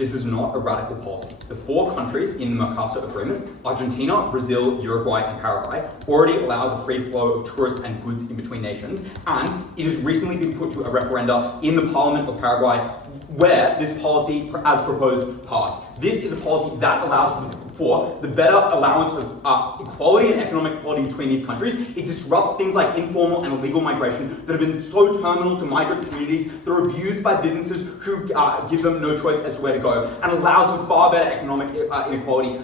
this is not a radical policy. The 4 countries in the MERCOSUR agreement, Argentina, Brazil, Uruguay, and Paraguay, already allow the free flow of tourists and goods in between nations, and it has recently been put to a referenda in the Parliament of Paraguay where this policy, as proposed, passed. This is a policy that allows for the better allowance of equality and economic equality between these countries. It disrupts things like informal and illegal migration that have been so terminal to migrant communities that are abused by businesses who give them no choice as to where to go, and allows for far better economic inequality,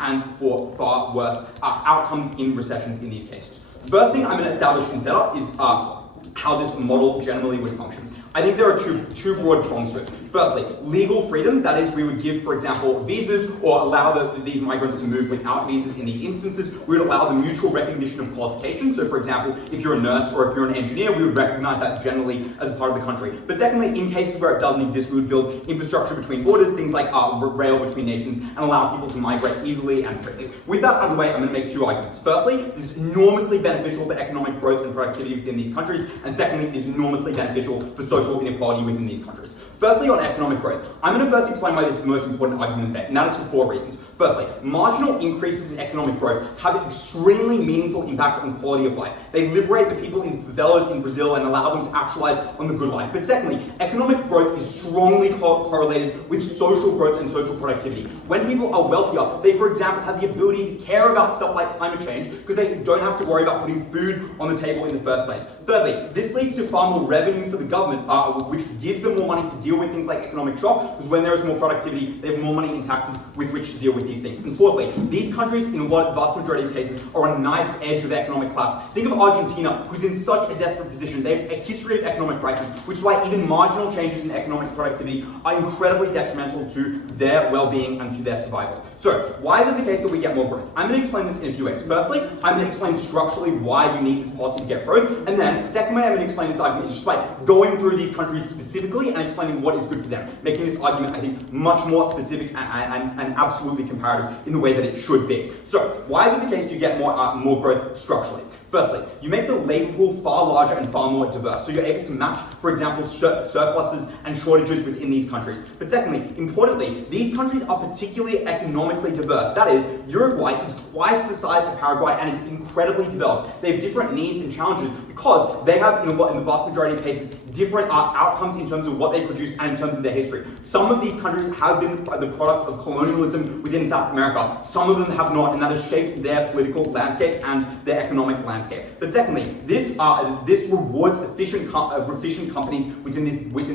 and for far worse outcomes in recessions in these cases. First thing I'm going to establish and set up is how this model generally would function. I think there are two broad prongs to it. Firstly, legal freedoms, that is, we would give, for example, visas or allow these migrants to move without visas in these instances. We would allow the mutual recognition of qualifications. So, for example, if you're a nurse or if you're an engineer, we would recognize that generally as a part of the country. But secondly, in cases where it doesn't exist, we would build infrastructure between borders, things like rail between nations, and allow people to migrate easily and freely. With that out of the way, I'm going to make 2 arguments. Firstly, this is enormously beneficial for economic growth and productivity within these countries, and secondly, it is enormously beneficial for social inequality within these countries. Firstly, on economic growth, I'm going to first explain why this is the most important argument in the debate, and that is for 4 reasons. Firstly, marginal increases in economic growth have extremely meaningful impacts on quality of life. They liberate the people in favelas in Brazil and allow them to actualize on the good life. But secondly, economic growth is strongly correlated with social growth and social productivity. When people are wealthier, they, for example, have the ability to care about stuff like climate change because they don't have to worry about putting food on the table in the first place. Thirdly, this leads to far more revenue for the government, which gives them more money to deal with things like economic shock, because when there is more productivity, they have more money in taxes with which to deal with these things. And fourthly, these countries, in the vast majority of cases, are on a knife's edge of economic collapse. Think of Argentina, who's in such a desperate position. They have a history of economic crisis, which is why even marginal changes in economic productivity are incredibly detrimental to their well-being and to their survival. So, why is it the case that we get more growth? I'm going to explain this in a few ways. Firstly, I'm going to explain structurally why you need this policy to get growth, and then the second way I'm going to explain this argument is just by going through these countries specifically and explaining what is good for them, making this argument, I think, much more specific and absolutely comparative in the way that it should be. So, why is it the case you get more growth structurally? Firstly, you make the labor pool far larger and far more diverse, so you're able to match, for example, surpluses and shortages within these countries. But secondly, importantly, these countries are particularly economically diverse. That is, Uruguay is twice the size of Paraguay and is incredibly developed. They have different needs and challenges because they have, in the vast majority of cases, different outcomes in terms of what they produce and in terms of their history. Some of these countries have been the product of colonialism within South America. Some of them have not, and that has shaped their political landscape and their economic landscape. But secondly, this rewards efficient companies within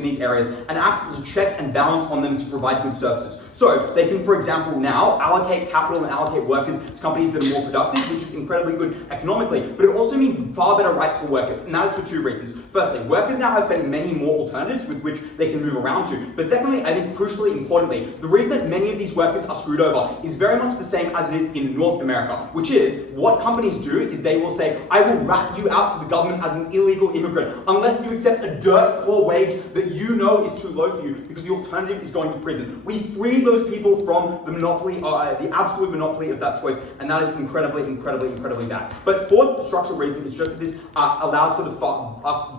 these areas and acts as a check and balance on them to provide good services. So they can, for example, now allocate capital and allocate workers to companies that are more productive, which is incredibly good economically, but it also means far better rights for workers, and that is for 2 reasons. Firstly, workers now have many more alternatives with which they can move around to. But secondly, I think crucially importantly, the reason that many of these workers are screwed over is very much the same as it is in North America, which is what companies do is they will say, I will rat you out to the government as an illegal immigrant unless you accept a dirt poor wage that you know is too low for you because the alternative is going to prison. We free those people from the monopoly, the absolute monopoly of that choice, and that is incredibly bad. But fourth structural reason is just that this allows for the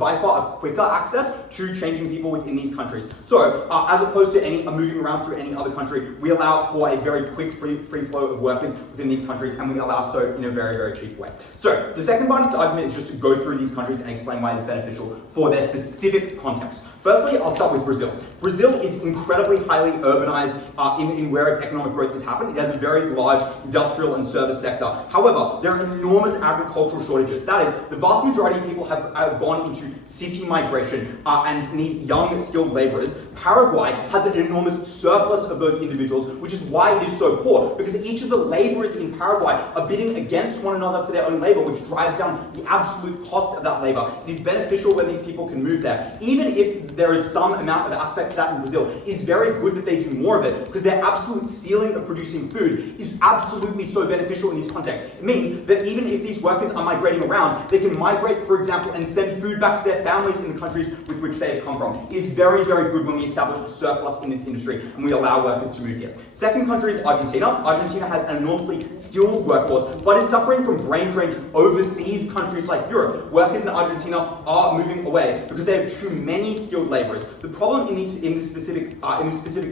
by far a quicker access to changing people within these countries. So, as opposed to moving around through any other country, we allow for a very quick free flow of workers within these countries, and we allow so in a very cheap way. So, the second part of this argument is just to go through these countries and explain why it's beneficial for their specific context. Firstly, I'll start with Brazil. Brazil is incredibly highly urbanized in where its economic growth has happened. It has a very large industrial and service sector. However, there are enormous agricultural shortages. That is, the vast majority of people have gone into city migration and need young, skilled laborers. Paraguay has an enormous surplus of those individuals, which is why it is so poor, because each of the laborers in Paraguay are bidding against one another for their own labor, which drives down the absolute cost of that labor. It is beneficial when these people can move there. Even if there is some amount of aspect to that in Brazil, it is very good that they do more of it, because their absolute ceiling of producing food is absolutely so beneficial in this context. It means that even if these workers are migrating around, they can migrate, for example, and send food back to their families in the countries with which they have come from. It is very good when we establish a surplus in this industry and we allow workers to move here. Second country is Argentina. Argentina has an enormously skilled workforce, but is suffering from brain drain to overseas countries like Europe. Workers in Argentina are moving away because they have too many skilled laborers. The problem in this specific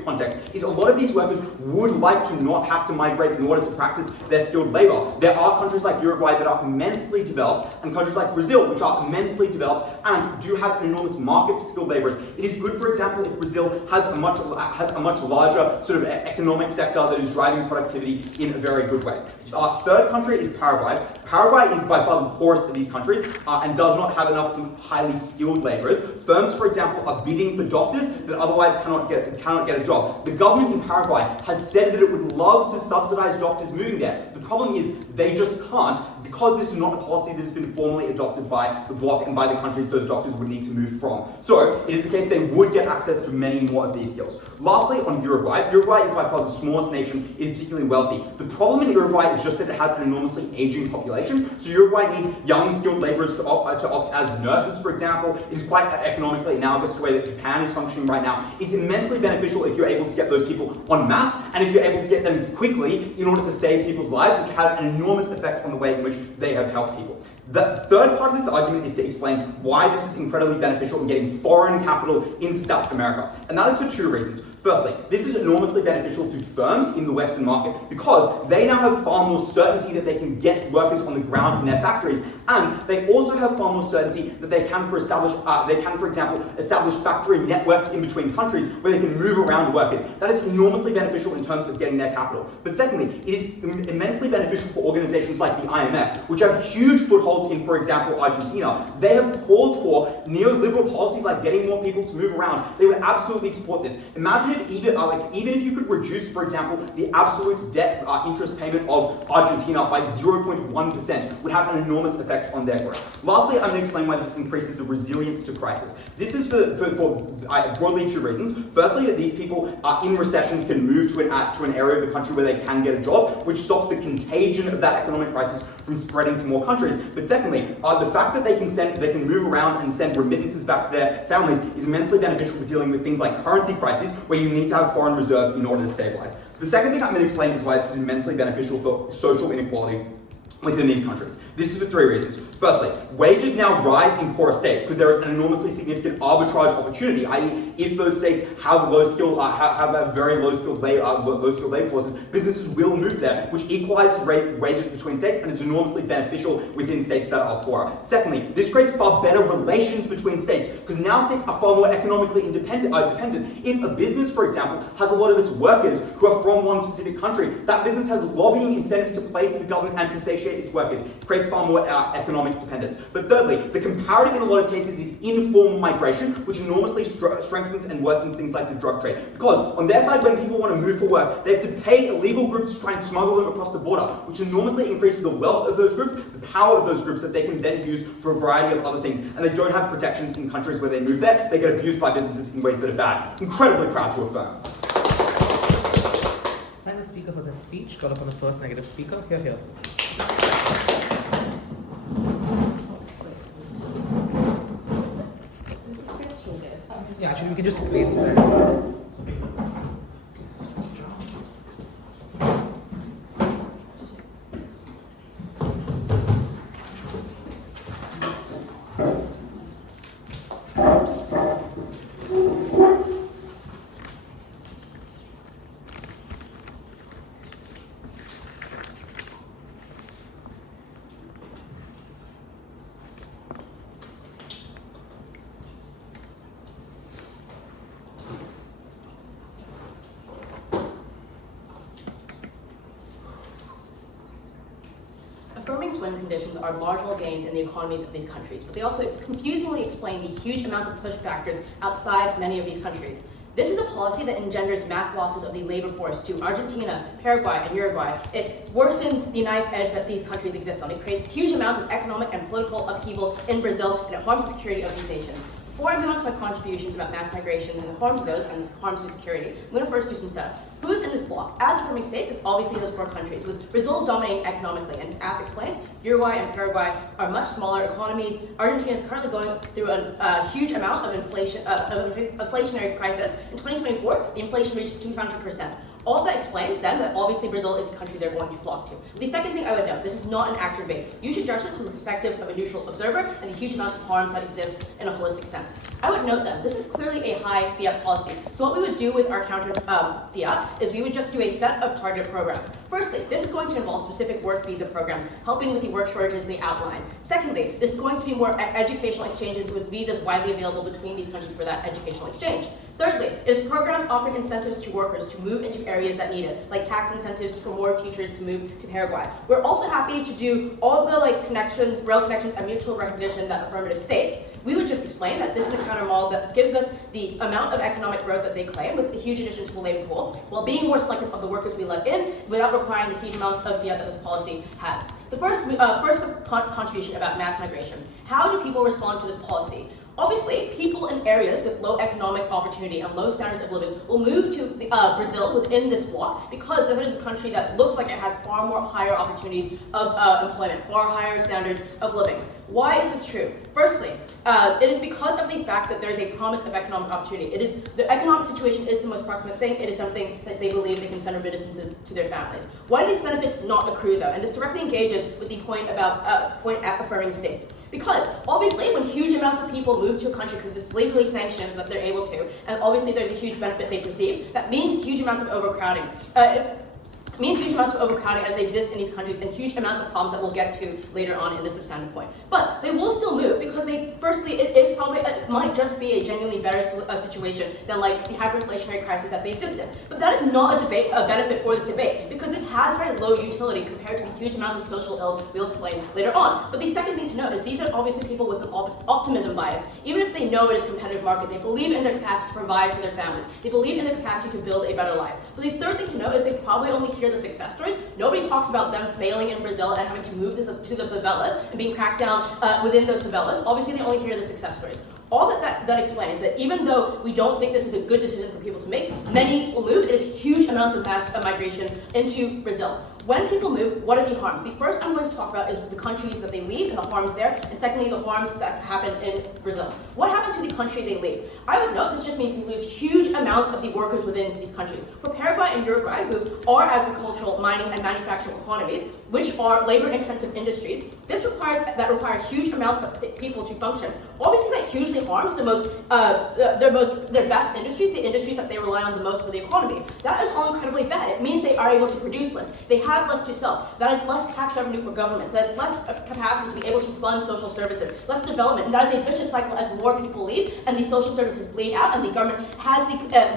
context is a lot of these workers would like to not have to migrate in order to practice their skilled labor. There are countries like Uruguay that are immensely developed, and countries like Brazil, which are immensely developed and do have an enormous market for skilled laborers. It is good, for example, if Brazil has a much larger sort of economic sector that is driving productivity in a very good way. Third country is Paraguay. Paraguay is by far the poorest of these countries and does not have enough highly skilled laborers. Firms, for example, are bidding for doctors that otherwise cannot get a job. The government in Paraguay has said that it would love to subsidize doctors moving there. The problem is they just can't, because this is not a policy that has been formally adopted by the bloc and by the countries those doctors would need to move from. So it is the case they would get access to many more of these skills. Lastly, on Uruguay. Uruguay is by far the smallest nation, is particularly wealthy. The problem in Uruguay is just that it has an enormously aging population. So Uruguay needs young skilled laborers to opt as nurses, for example. It is quite economically analogous to the way that Japan is functioning right now. It's immensely beneficial if you're able to get those people en masse and if you're able to get them quickly in order to save people's lives, which has an enormous effect on the way in which they have helped people. The third part of this argument is to explain why this is incredibly beneficial in getting foreign capital into South America. And that is for two reasons. Firstly, this is enormously beneficial to firms in the Western market because they now have far more certainty that they can get workers on the ground in their factories, and they also have far more certainty that they can, for example, establish factory networks in between countries where they can move around workers. That is enormously beneficial in terms of getting their capital. But secondly, it is immensely beneficial for organizations like the IMF, which have huge footholds in, for example, Argentina. They have called for neoliberal policies like getting more people to move around. They would absolutely support this. Imagine if even if you could reduce, for example, the absolute debt interest payment of Argentina by 0.1%, would have an enormous effect on their growth. Lastly, I'm going to explain why this increases the resilience to crisis. This is for broadly two reasons. Firstly, that these people in recessions can move to an area of the country where they can get a job, which stops the contagion of that economic crisis from spreading to more countries. But secondly, the fact that they can move around and send remittances back to their families is immensely beneficial for dealing with things like currency crises, where you need to have foreign reserves in order to stabilize. The second thing I'm going to explain is why this is immensely beneficial for social inequality within these countries. This is for three reasons. Firstly, wages now rise in poorer states because there is an enormously significant arbitrage opportunity, i.e. if those states have a very low skilled labor forces, businesses will move there, which equalizes wages between states and is enormously beneficial within states that are poorer. Secondly, this creates far better relations between states because now states are far more economically dependent. If a business, for example, has a lot of its workers who are from one specific country, that business has lobbying incentives to play to the government and to satiate its workers. It creates far more economic dependence. But thirdly, the comparative in a lot of cases is informal migration, which enormously strengthens and worsens things like the drug trade. Because on their side, when people want to move for work, they have to pay illegal groups to try and smuggle them across the border, which enormously increases the wealth of those groups, the power of those groups that they can then use for a variety of other things. And they don't have protections in countries where they move there. They get abused by businesses in ways that are bad. Incredibly proud to affirm. Thank the speaker for that speech. Call upon the first negative speaker. Here. This is crystal, guys. Yeah, actually, we can just place that. Affirming swing conditions are marginal gains in the economies of these countries, but they also confusingly explain the huge amounts of push factors outside many of these countries. This is a policy that engenders mass losses of the labor force to Argentina, Paraguay, and Uruguay. It worsens the knife edge that these countries exist on. It creates huge amounts of economic and political upheaval in Brazil, and it harms the security of these nations. Before I move on to my contributions about mass migration and the harms of those and the harms to security, I'm going to first do some setup. Who's in this bloc? As affirming states, it's obviously those 4 countries, with Brazil dominating economically. And as Af explains, Uruguay and Paraguay are much smaller economies. Argentina is currently going through a huge amount of inflationary crisis. In 2024, the inflation reached 200%. All of that explains then that obviously Brazil is the country they're going to flock to. The second thing I would note, this is not an accurate debate. You should judge this from the perspective of a neutral observer and the huge amounts of harms that exist in a holistic sense. I would note that this is clearly a high fiat policy. So what we would do with our counter fiat is we would just do a set of targeted programs. Firstly, this is going to involve specific work visa programs, helping with the work shortages they outline. Secondly, this is going to be more educational exchanges with visas widely available between these countries for that educational exchange. Thirdly, it is programs offering incentives to workers to move into areas that need it, like tax incentives for more teachers to move to Paraguay. We're also happy to do all the connections, rail connections, and mutual recognition that Affirmative states. We would just explain that this is a counter model that gives us the amount of economic growth that they claim with a huge addition to the labor pool, while being more selective of the workers we let in without requiring the huge amounts of fiat that this policy has. The first contribution about mass migration. How do people respond to this policy? Obviously, people in areas with low economic opportunity and low standards of living will move to Brazil within this bloc because that is a country that looks like it has far more higher opportunities of employment, far higher standards of living. Why is this true? Firstly, it is because of the fact that there is a promise of economic opportunity. The economic situation is the most proximate thing. It is something that they believe they can send remittances to their families. Why do these benefits not accrue though? And this directly engages with the point about at affirming states. Because obviously when huge amounts of people move to a country because it's legally sanctioned so that they're able to, and obviously there's a huge benefit they perceive, that means huge amounts of overcrowding. It means huge amounts of overcrowding as they exist in these countries and huge amounts of problems that we'll get to later on in this substantive point. But they will still move because it might just be a genuinely better situation than like the hyperinflationary crisis that they exist in. But that is not a benefit for this debate because this has very low utility compared to the huge amounts of social ills we'll explain later on. But the second thing to note is these are obviously people with an optimism bias. Even if they know it is a competitive market, they believe in their capacity to provide for their families. They believe in their capacity to build a better life. But the third thing to note is they probably only hear the success stories. Nobody talks about them failing in Brazil and having to move to the favelas and being cracked down within those favelas. Obviously, they only hear the success stories. All that explains that even though we don't think this is a good decision for people to make, many will move. It is huge amounts of mass migration into Brazil. When people move, what are the harms? The first I'm going to talk about is the countries that they leave and the harms there, and secondly, the harms that happen in Brazil. What happens to the country they leave? I would note this just means we lose huge amounts of the workers within these countries. For Paraguay and Uruguay, who are agricultural, mining, and manufacturing economies, which are labor-intensive industries, this requires huge amounts of people to function. Obviously, that hugely harms their best industries, the industries that they rely on the most for the economy. That is all incredibly bad. It means they are able to produce less. They have less to sell. That is less tax revenue for governments. That is less capacity to be able to fund social services, less development, and that is a vicious cycle as more people leave and the social services bleed out and the government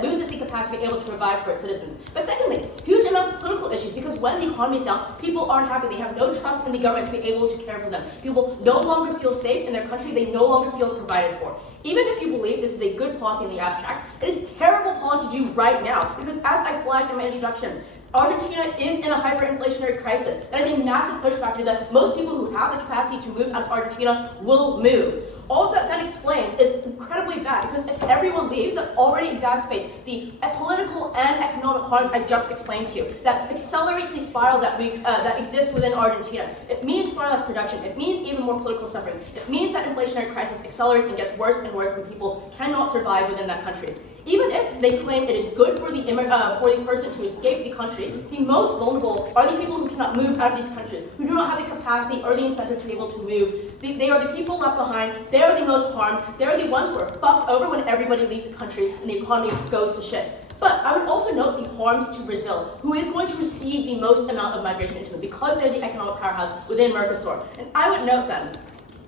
loses the capacity to be able to provide for its citizens. But secondly, huge amounts of political issues because when the economy is down, people aren't happy. They have no trust in the government to be able to care for them. People no longer feel safe in their country. They no longer feel provided for. Even if you believe this is a good policy in the abstract, it is terrible policy to do right now because as I flagged in my introduction, Argentina is in a hyperinflationary crisis. That is a massive push factor that most people who have the capacity to move out of Argentina will move. All that explains is incredibly bad because if everyone leaves, that already exacerbates the political and economic harms I just explained to you. That accelerates the spiral that exists within Argentina. It means far less production. It means even more political suffering. It means that inflationary crisis accelerates and gets worse and worse when people cannot survive within that country. Even if they claim it is good for the person to escape the country, the most vulnerable are the people who cannot move out of these countries, who do not have the capacity or the incentive to be able to move. They are the people left behind. They are the most harmed. They are the ones who are fucked over when everybody leaves the country and the economy goes to shit. But I would also note the harms to Brazil, who is going to receive the most amount of migration into them because they're the economic powerhouse within MERCOSUR. And I would note then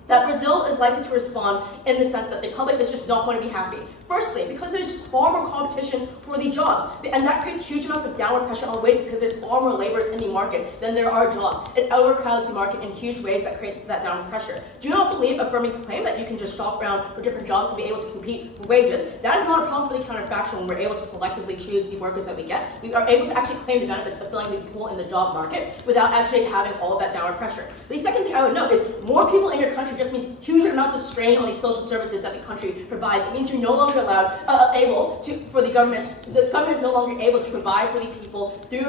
that Brazil is likely to respond in the sense that the public is just not going to be happy. Firstly, because there's just far more competition for the jobs, and that creates huge amounts of downward pressure on wages because there's far more laborers in the market than there are jobs. It overcrowds the market in huge ways that create that downward pressure. Do not believe Affirming's claim that you can just shop around for different jobs and be able to compete for wages. That is not a problem for the counterfactual when we're able to selectively choose the workers that we get. We are able to actually claim the benefits of filling the pool in the job market without actually having all of that downward pressure. The second thing I would note is more people in your country just means huge amounts of strain on these social services that the country provides. It means you're no longer for the government is no longer able to provide for the people through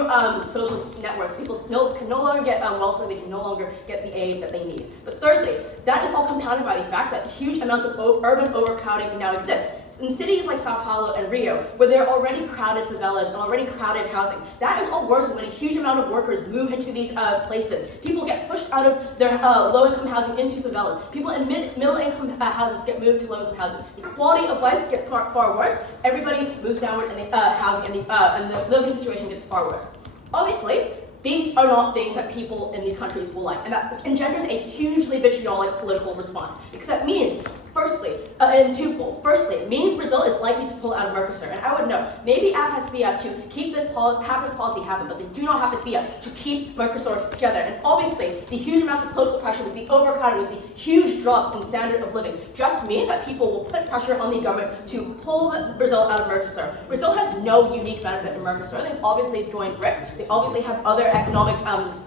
social networks. People can no longer get welfare, they can no longer get the aid that they need. But thirdly, that is all compounded by the fact that huge amounts of urban overcrowding now exist. In cities like Sao Paulo and Rio, where there are already crowded favelas and already crowded housing, that is all worsened when a huge amount of workers move into these places. People get pushed out of their low-income housing into favelas. People in middle-income houses get moved to low-income houses. The quality of life gets far worse. Everybody moves downward, and the housing and the living situation gets far worse. Obviously, these are not things that people in these countries will like, and that engenders a hugely vitriolic political response, because that means, firstly, and twofold. Firstly, it means Brazil is likely to pull out of MERCOSUR, and I would note, maybe AB has fiat to keep this policy, have this policy happen, but they do not have the fiat to keep MERCOSUR together. And obviously, the huge amounts of political pressure with the overcrowding, with the huge drops in standard of living, just mean that people will put pressure on the government to pull Brazil out of MERCOSUR. Brazil has no unique benefit in MERCOSUR. They've obviously joined BRICS. They obviously have other economic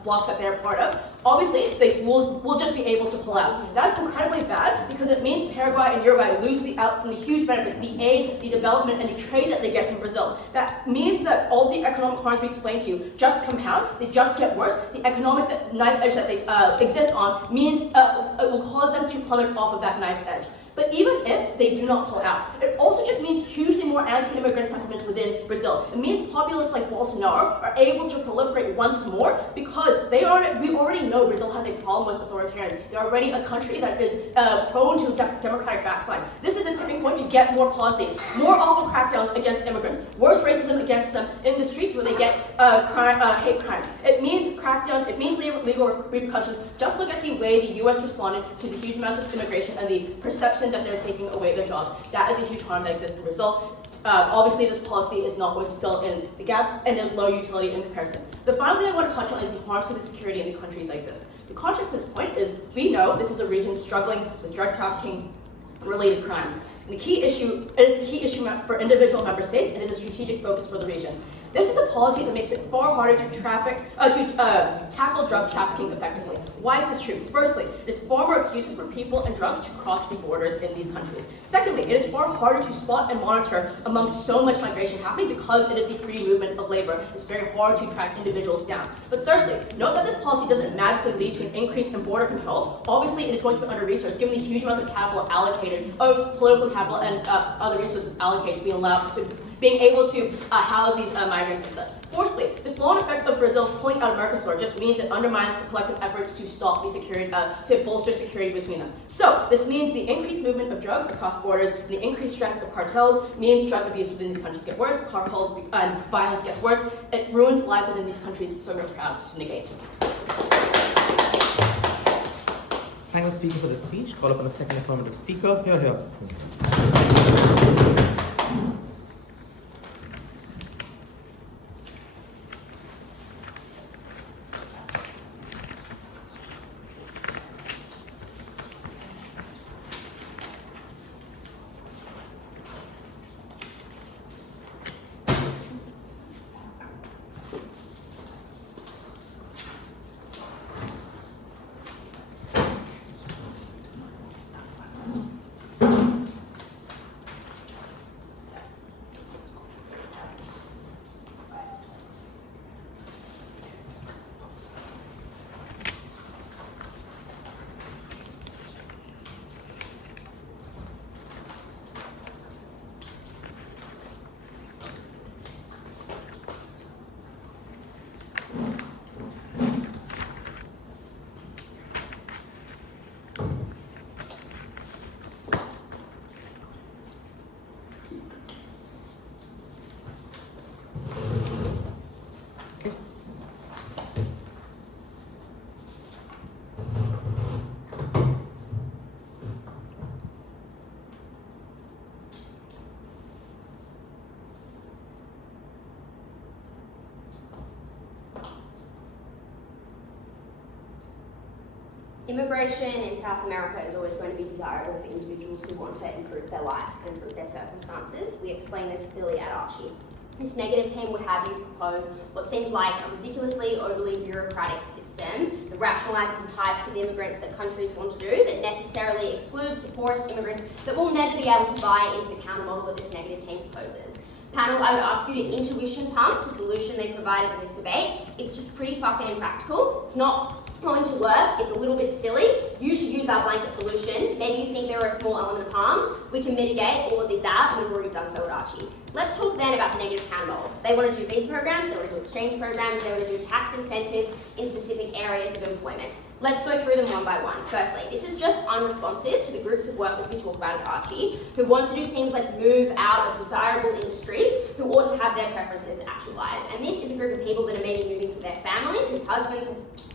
blocs that they're part of. Obviously, they will just be able to pull out. That's incredibly bad because it means Paraguay and Uruguay lose out from the huge benefits, the aid, the development, and the trade that they get from Brazil. That means that all the economic harms we explained to you just compound, they just get worse. The economics knife edge that they exist on means it will cause them to plummet off of that knife's edge. But even if they do not pull out, it also just means hugely more anti-immigrant sentiments within Brazil. It means populists like Bolsonaro are able to proliferate once more because we already know Brazil has a problem with authoritarians. They're already a country that is prone to democratic backslide. This is a turning point to get more policies, more awful crackdowns against immigrants, worse racism against them in the streets where they get hate crime. It means crackdowns, it means legal repercussions. Just look at the way the US responded to the huge amounts of immigration and the perception that they're taking away their jobs. That is a huge harm that exists in Brazil. Obviously, this policy is not going to fill in the gaps, and there's low utility in comparison. The final thing I want to touch on is the harms to the security in the countries that exist. The context of this point is we know this is a region struggling with drug trafficking related crimes. And it is a key issue for individual member states and is a strategic focus for the region. This is a policy that makes it far harder to tackle drug trafficking effectively. Why is this true? Firstly, there's far more excuses for people and drugs to cross the borders in these countries. Secondly, it is far harder to spot and monitor among so much migration happening because it is the free movement of labor. It's very hard to track individuals down. But thirdly, note that this policy doesn't magically lead to an increase in border control. Obviously, it is going to be under-resourced given the huge amounts of capital allocated, political capital and other resources allocated to being able to house these migrants and such. Fourthly, the flow-on effect of Brazil pulling out of MERCOSUR just means it undermines the collective efforts to stop the security, to bolster security between them. So this means the increased movement of drugs across borders, and the increased strength of cartels means drug abuse within these countries get worse, cartels and violence gets worse. It ruins lives within these countries, so we're proud to negate. Thank the speaker for that speech. Call upon a second affirmative speaker. Here. Immigration in South America is always going to be desirable for individuals who want to improve their life and improve their circumstances. We explain this clearly at Archie. This negative team would have you propose what seems like a ridiculously overly bureaucratic system that rationalises the types of immigrants that countries want to do, that necessarily excludes the poorest immigrants that will never be able to buy into the counter model that this negative team proposes. Panel, I would ask you to intuition pump the solution they provided in this debate. It's just pretty fucking impractical. It's not going to work. It's a little bit silly. You should use our blanket solution. Maybe you think there are a small element of harms. We can mitigate all of these out, and we've already done so at Archie. Let's talk then about the negative counter model. They want to do visa programs, they want to do exchange programs, they want to do tax incentives in specific areas of employment. Let's go through them one by one. Firstly, this is just unresponsive to the groups of workers we talk about at Archie, who want to do things like move out of desirable industries, who ought to have their preferences actualised. And this is a group of people that are maybe moving for their family, whose husbands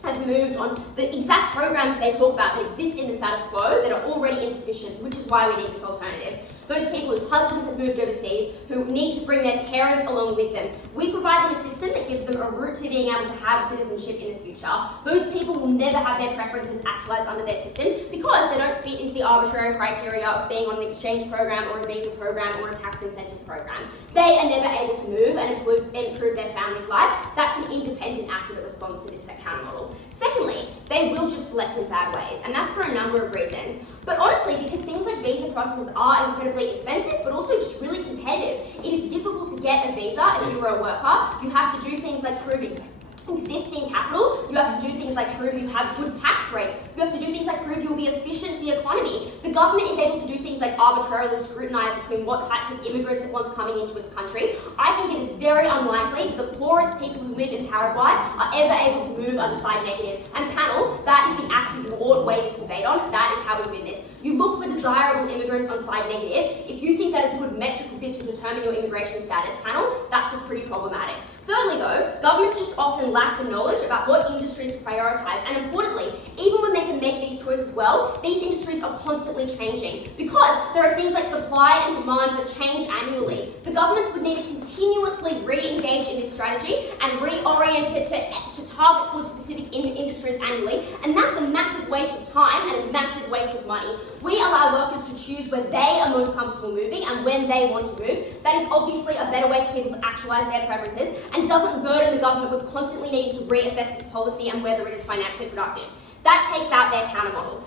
have moved on the exact programs they talk about that exist in the status quo that are already insufficient, which is why we need this alternative. Those people whose husbands have moved overseas, who need to bring their parents along with them. We provide them a system that gives them a route to being able to have citizenship in the future. Those people will never have their preferences actualised under their system because they don't fit into the arbitrary criteria of being on an exchange program or a visa program or a tax incentive program. They are never able to move and improve their family's life. That's an independent actor that responds to this counter model. Secondly, they will just select in bad ways, and that's for a number of reasons. But honestly, because things like visa processes are incredibly expensive, but also just really competitive. It is difficult to get a visa if you are a worker. You have to do things like proving existing capital. You have to do things like prove you have good tax rates. You have to do things like prove you'll be efficient to the economy. The government is able to do things like arbitrarily scrutinise between what types of immigrants it wants coming into its country. I think it is very unlikely that the poorest people who live in Paraguay are ever able to move under side negative. And panel, that is the active you ought weigh this debate on. That is how we win this. You look for desirable immigrants on side negative. If you think that is a good metric to determine your immigration status, panel, that's just pretty problematic. Thirdly though, governments just often lack the knowledge about what industries to prioritise, and importantly, even when they can make these choices well, these industries are constantly changing because there are things like supply and demand that change annually. The governments would need to continuously re-engage in this strategy and reorient it to target towards specific industries annually, and that's a massive waste of time and a massive waste of money. We allow workers to choose where they are most comfortable moving and when they want to move. That is obviously a better way for people to actualise their preferences and doesn't burden the government with constantly needing to reassess this policy and whether it is financially productive. That takes out their counter model.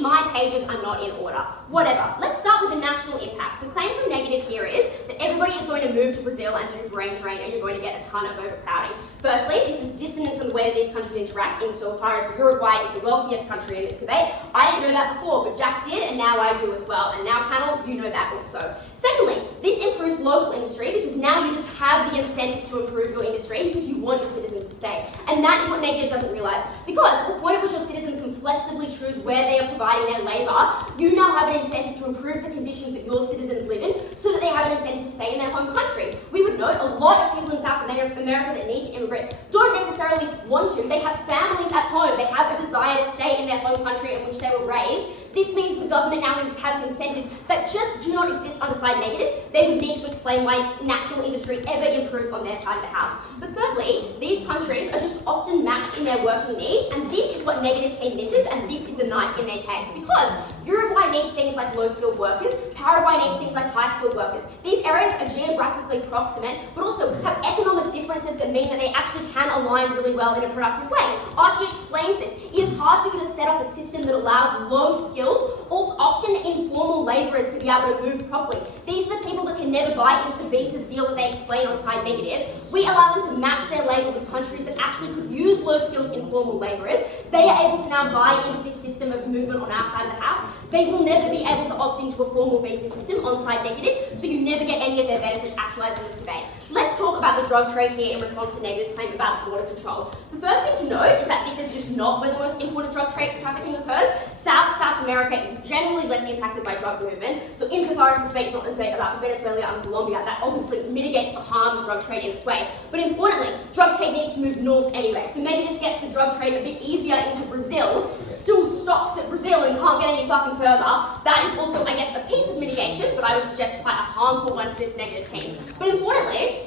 My pages are not in order. Whatever. Let's start with the national impact. The claim from negative here is that everybody is going to move to Brazil and do brain drain and you're going to get a ton of overcrowding. Firstly, this is dissonant from the way that these countries interact insofar as Uruguay is the wealthiest country in this debate. I didn't know that before, but Jack did, and now I do as well. And now, panel, you know that also. Secondly, this improves local industry because now you just have the incentive to improve your industry because you want your citizens to stay. And that is what negative doesn't realise. Because at the point at which your citizens can flexibly choose where they are providing their labour, you now have an incentive to improve the conditions that your citizens live in so that they have an incentive to stay in their home country. We would note a lot of people in South America that need to immigrate don't necessarily want to. They have families at home. They have a desire to stay in their home country in which they were raised. This means the government now has incentives that just do not exist on the side negative. They would need to explain why national industry ever improves on their side of the house. But thirdly, these countries are just often matched in their working needs, and this is what negative team misses, and this is the knife in their case. Because Uruguay needs things like low-skilled workers, Paraguay needs things like high-skilled workers. These areas are geographically proximate, but also have economic differences that mean that they actually can align really well in a productive way. Archie explains this. It is hard for you to set up a system that allows low-skilled, often informal labourers to be able to move properly. These are the people that can never buy into the visas deal that they explain on side negative. We allow them to match their labour with countries that actually could use low-skilled informal labourers. They are able to now buy into this system of movement on our side of the house. They will never be able to opt into a formal visa system on side negative, so you never get any of their benefits actualised in this debate. Let's talk about the drug trade here in response to Negative's claim about border control. The first thing to note is that this is just not where the most important drug trafficking occurs. South America is generally less impacted by drug movement, so insofar as this debate is not a debate about Venezuela and Colombia, that obviously mitigates the harm of drug trade in this way. But importantly, drug trade needs to move north anyway, so maybe this gets the drug trade a bit easier into Brazil, still stops at Brazil and can't get any fucking further. That is also, I guess, a piece of mitigation, but I would suggest quite a harmful one to this negative team. But importantly,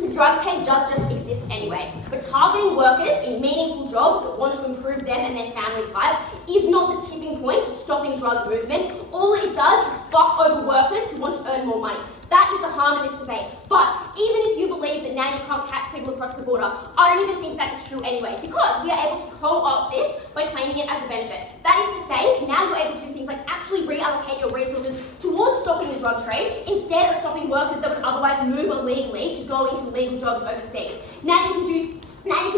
The drug trade does just exist anyway, but targeting workers in meaningful jobs that want to improve them and their families' lives is not the tipping point to stopping drug movement. All it does is fuck over workers who want to earn more money. That is the harm of this debate. But even if you believe that now you can't catch people across the border, I don't even think that is true anyway, because we are able to co-opt this by claiming it as a benefit. That is to say, now you're able to do things like actually reallocate your resources towards stopping the drug trade instead of stopping workers that would otherwise move illegally to go into legal jobs overseas. Now you can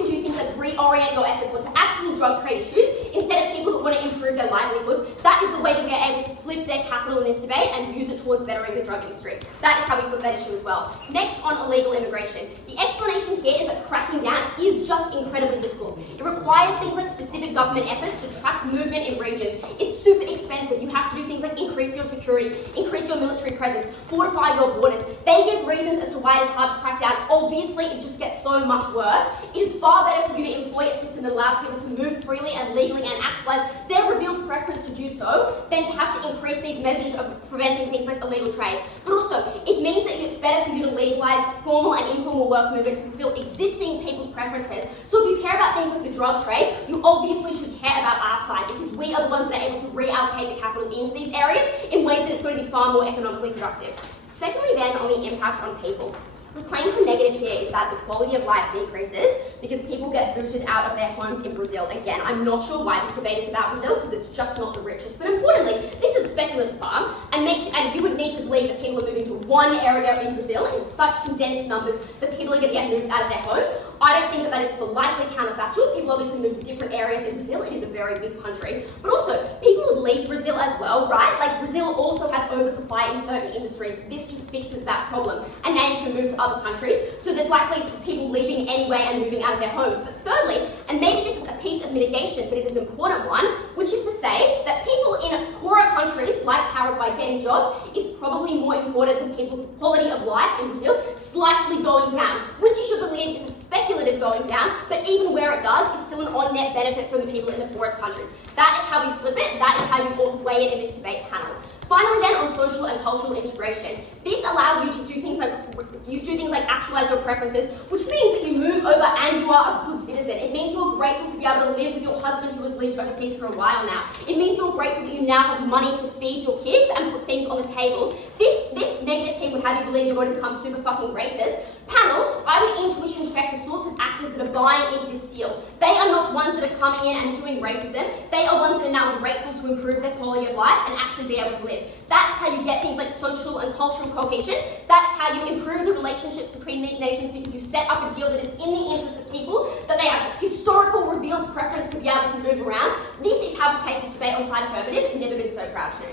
do things like reorient your efforts onto actual drug trade issues instead of people that want to improve their livelihoods. That is the way that we are able to flip their capital in this debate and use it towards bettering the drug industry. That is how we flip that issue as well. Next, on illegal immigration. The explanation here is that cracking down is just incredibly difficult. It requires things like specific government efforts to track movement in regions. It's super expensive. You have to do things like increase your security, increase your military presence, fortify your borders. They give reasons as to why it is hard to crack down. Obviously, it just gets so much worse. It is far better for you to employ a system that allows people to move freely and legally and actualize their revealed preference to do so than to have to increase these measures of preventing things like illegal trade. But also, it means that it's better for you to legalise formal and informal work movement to fulfil existing people's preferences. So if you care about things like the drug trade, you obviously should care about our side, because we are the ones that are able to reallocate the capital into these areas in ways that it's going to be far more economically productive. Secondly then, on the impact on people. The claim for negative here is that the quality of life decreases because people get booted out of their homes in Brazil. Again, I'm not sure why this debate is about Brazil, because it's just not the richest. But importantly, this is a speculative farm, and you would need to believe that people are moving to one area in Brazil in such condensed numbers that people are going to get moved out of their homes. I don't think that that is the likely counterfactual. People obviously move to different areas in Brazil. It is a very big country. But also, people would leave Brazil as well, right? Like, Brazil also has oversupply in certain industries. This just fixes that problem. And now you can move to other countries. So there's likely people leaving anyway and moving out of their homes. But thirdly, and maybe this is a piece of mitigation, but it is an important one, which is to say that people in poorer countries like Paraguay getting jobs is probably more important than people's quality of life in Brazil slightly going down, which you should believe is a speculative going down, but even where it does, is still an on-net benefit for the people in the poorest countries. That is how we flip it. That is how you weigh it in this debate panel. Finally then, on social and cultural integration. This allows you to do things like actualize your preferences, which means that you move over and you are a good citizen. It means you're grateful to be able to live with your husband who has lived overseas for a while now. It means you're grateful that you now have money to feed your kids and put things on the table. This negative team would have you believe you're going to become super fucking racist. Panel, I would intuition check the sorts of actors that are buying into this deal. They are not ones that are coming in and doing racism. They are ones that are now grateful to improve their quality of life and actually be able to live. That is how you get things like social and cultural cohesion. That is how you improve the relationships between these nations, because you set up a deal that is in the interest of people, that they have historical revealed preference to be able to move around. This is how we take this debate on side affirmative. Never been so proud to.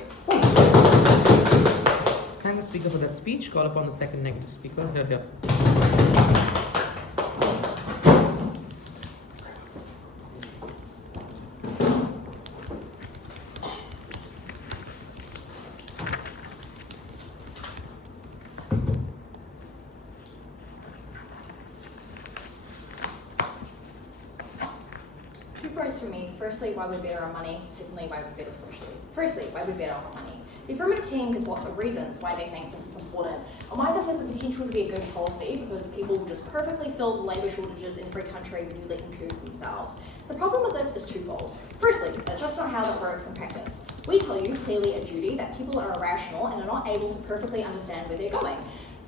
Thank the speaker for that speech. Call upon the second negative speaker. Here. Two points for me. Firstly, why we better our money. Secondly, why we better socially. Firstly, why we better our money. The affirmative team gives lots of reasons why they think this is important, and why this has the potential to be a good policy, because people will just perfectly fill the labour shortages in every country when you let them choose themselves. The problem with this is twofold. Firstly, that's just not how that works in practice. We tell you clearly at Judy that people are irrational and are not able to perfectly understand where they're going.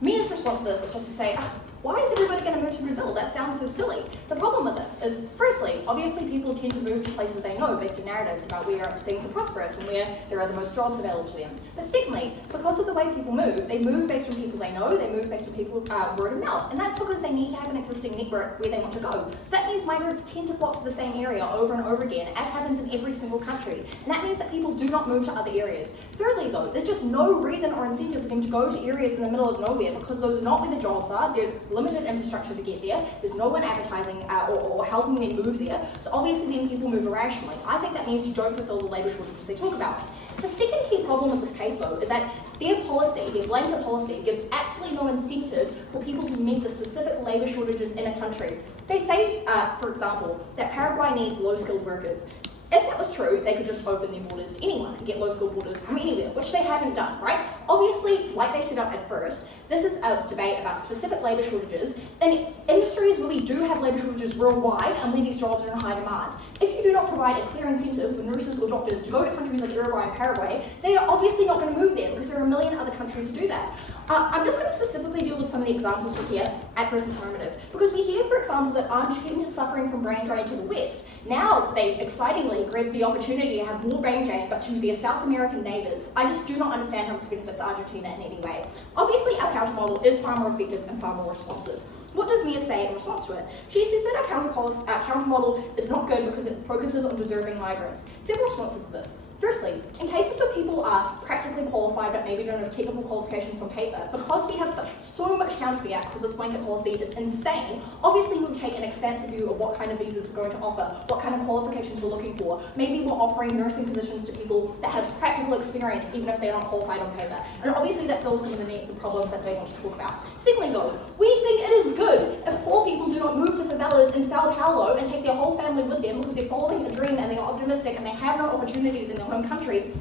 Mia's response to this is just to say, why is everybody going to move to Brazil? That sounds so silly. The problem with this is, firstly, obviously people tend to move to places they know based on narratives about where things are prosperous and where there are the most jobs available to them. But secondly, because of the way people move, they move based on people they know, they move based on people word of mouth. And that's because they need to have an existing network where they want to go. So that means migrants tend to flock to the same area over and over again, as happens in every single country. And that means that people do not move to other areas. Thirdly though, there's just no reason or incentive for them to go to areas in the middle of nowhere, because those are not where the jobs are. There's limited infrastructure to get there. There's no one advertising or helping them move there. So obviously then people move irrationally. I think that means you don't fulfill the labour shortages they talk about. The second key problem with this case though is that their policy, their blanket policy, gives absolutely no incentive for people to meet the specific labour shortages in a country. They say, for example, that Paraguay needs low-skilled workers. If that was true, they could just open their borders to anyone and get low-skilled workers from anywhere, which they haven't done, right? Obviously, like they set up at first, this is a debate about specific labour shortages in industries where we do have labour shortages worldwide and where these jobs are in high demand. If you do not provide a clear incentive for nurses or doctors to go to countries like Uruguay and Paraguay, they are obviously not going to move there because there are a million other countries to do that. I'm just going to specifically deal with some of the examples we hear at First Affirmative, because we hear, for example, that Argentina is suffering from brain drain to the west. Now they excitingly grab the opportunity to have more brain drain, but to their South American neighbours. I just do not understand how this benefits Argentina in any way. Obviously, our counter model is far more effective and far more responsive. What does Mia say in response to it? She says that our counter model is not good because it focuses on deserving migrants. Several responses to this. Firstly, in cases where people are practically qualified but maybe don't have technical qualifications on paper, because we have so much counter fiat, because this blanket policy is insane, obviously we'll take an expansive view of what kind of visas we're going to offer, what kind of qualifications we're looking for. Maybe we're offering nursing positions to people that have practical experience even if they're not qualified on paper. And obviously that fills some of the needs and problems that they want to talk about. Secondly though, we think it is good if poor people do not move to favelas in Sao Paulo and take their whole family with them because they're following a dream and they're optimistic and they have no opportunities in their home country,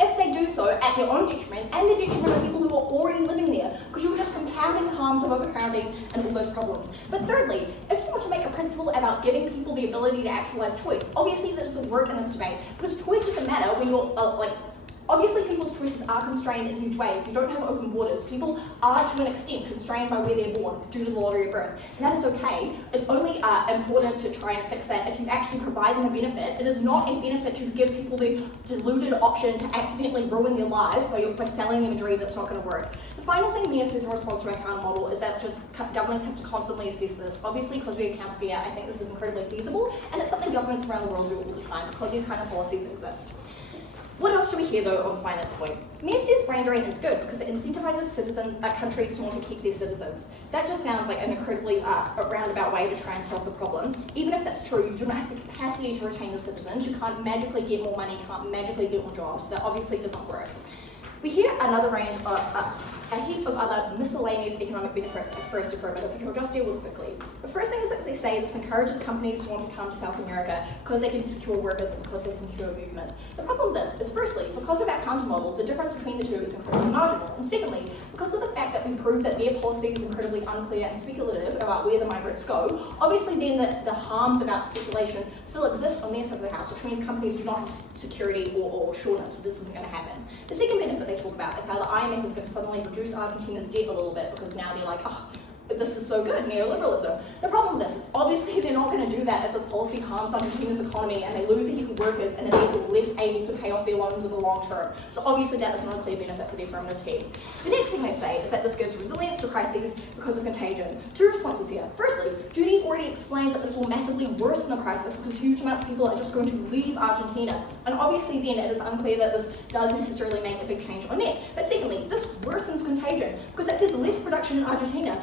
if they do so at their own detriment and the detriment of people who are already living there, because you're just compounding the harms of overcrowding and all those problems. But thirdly, if you want to make a principle about giving people the ability to actualize choice, obviously that doesn't work in this debate, because choice doesn't matter when you're obviously people's choices are constrained in huge ways. You don't have open borders. People are to an extent constrained by where they're born due to the lottery of birth. And that is okay. It's only important to try and fix that if you actually provide them a benefit. It is not a benefit to give people the deluded option to accidentally ruin their lives by selling them a dream that's not going to work. The final thing Mia says in response to our counter model is that just governments have to constantly assess this. Obviously, because we have counter fiat, I think this is incredibly feasible, and it's something governments around the world do all the time because these kind of policies exist. What else do we hear though on the finance point? Mia says brain drain is good because it incentivizes countries to want to keep their citizens. That just sounds like an incredibly roundabout way to try and solve the problem. Even if that's true, you do not have the capacity to retain your citizens. You can't magically get more money, can't magically get more jobs. That obviously doesn't work. We hear another range of a heap of other miscellaneous economic benefits at First Affirmative, which I'll just deal with quickly. The first thing is that they say this encourages companies to want to come to South America because they can secure workers and because they secure movement. The problem with this is firstly, because of our counter model, the difference between the two is incredibly marginal. And secondly, because of the fact that we prove that their policy is incredibly unclear and speculative about where the migrants go, obviously then the harms about speculation still exist on their side of the house, which means companies do not have security or sureness, so this isn't going to happen. The second benefit they talk about is how the IMF is going to suddenly reduce Argentina's debt a little bit because now they're like, oh, this is so good, neoliberalism. The problem with this is obviously they're not going to do that if this policy harms Argentina's economy and they lose a heap of workers and are therefore less able to pay off their loans in the long term. So obviously that is not a clear benefit for the affirmative team. The next thing they say is that this gives resilience to crises because of contagion. Two responses here. Firstly, Judy already explains that this will massively worsen the crisis because huge amounts of people are just going to leave Argentina. And obviously then it is unclear that this does necessarily make a big change on it. But secondly, this worsens contagion because if there's less production in Argentina,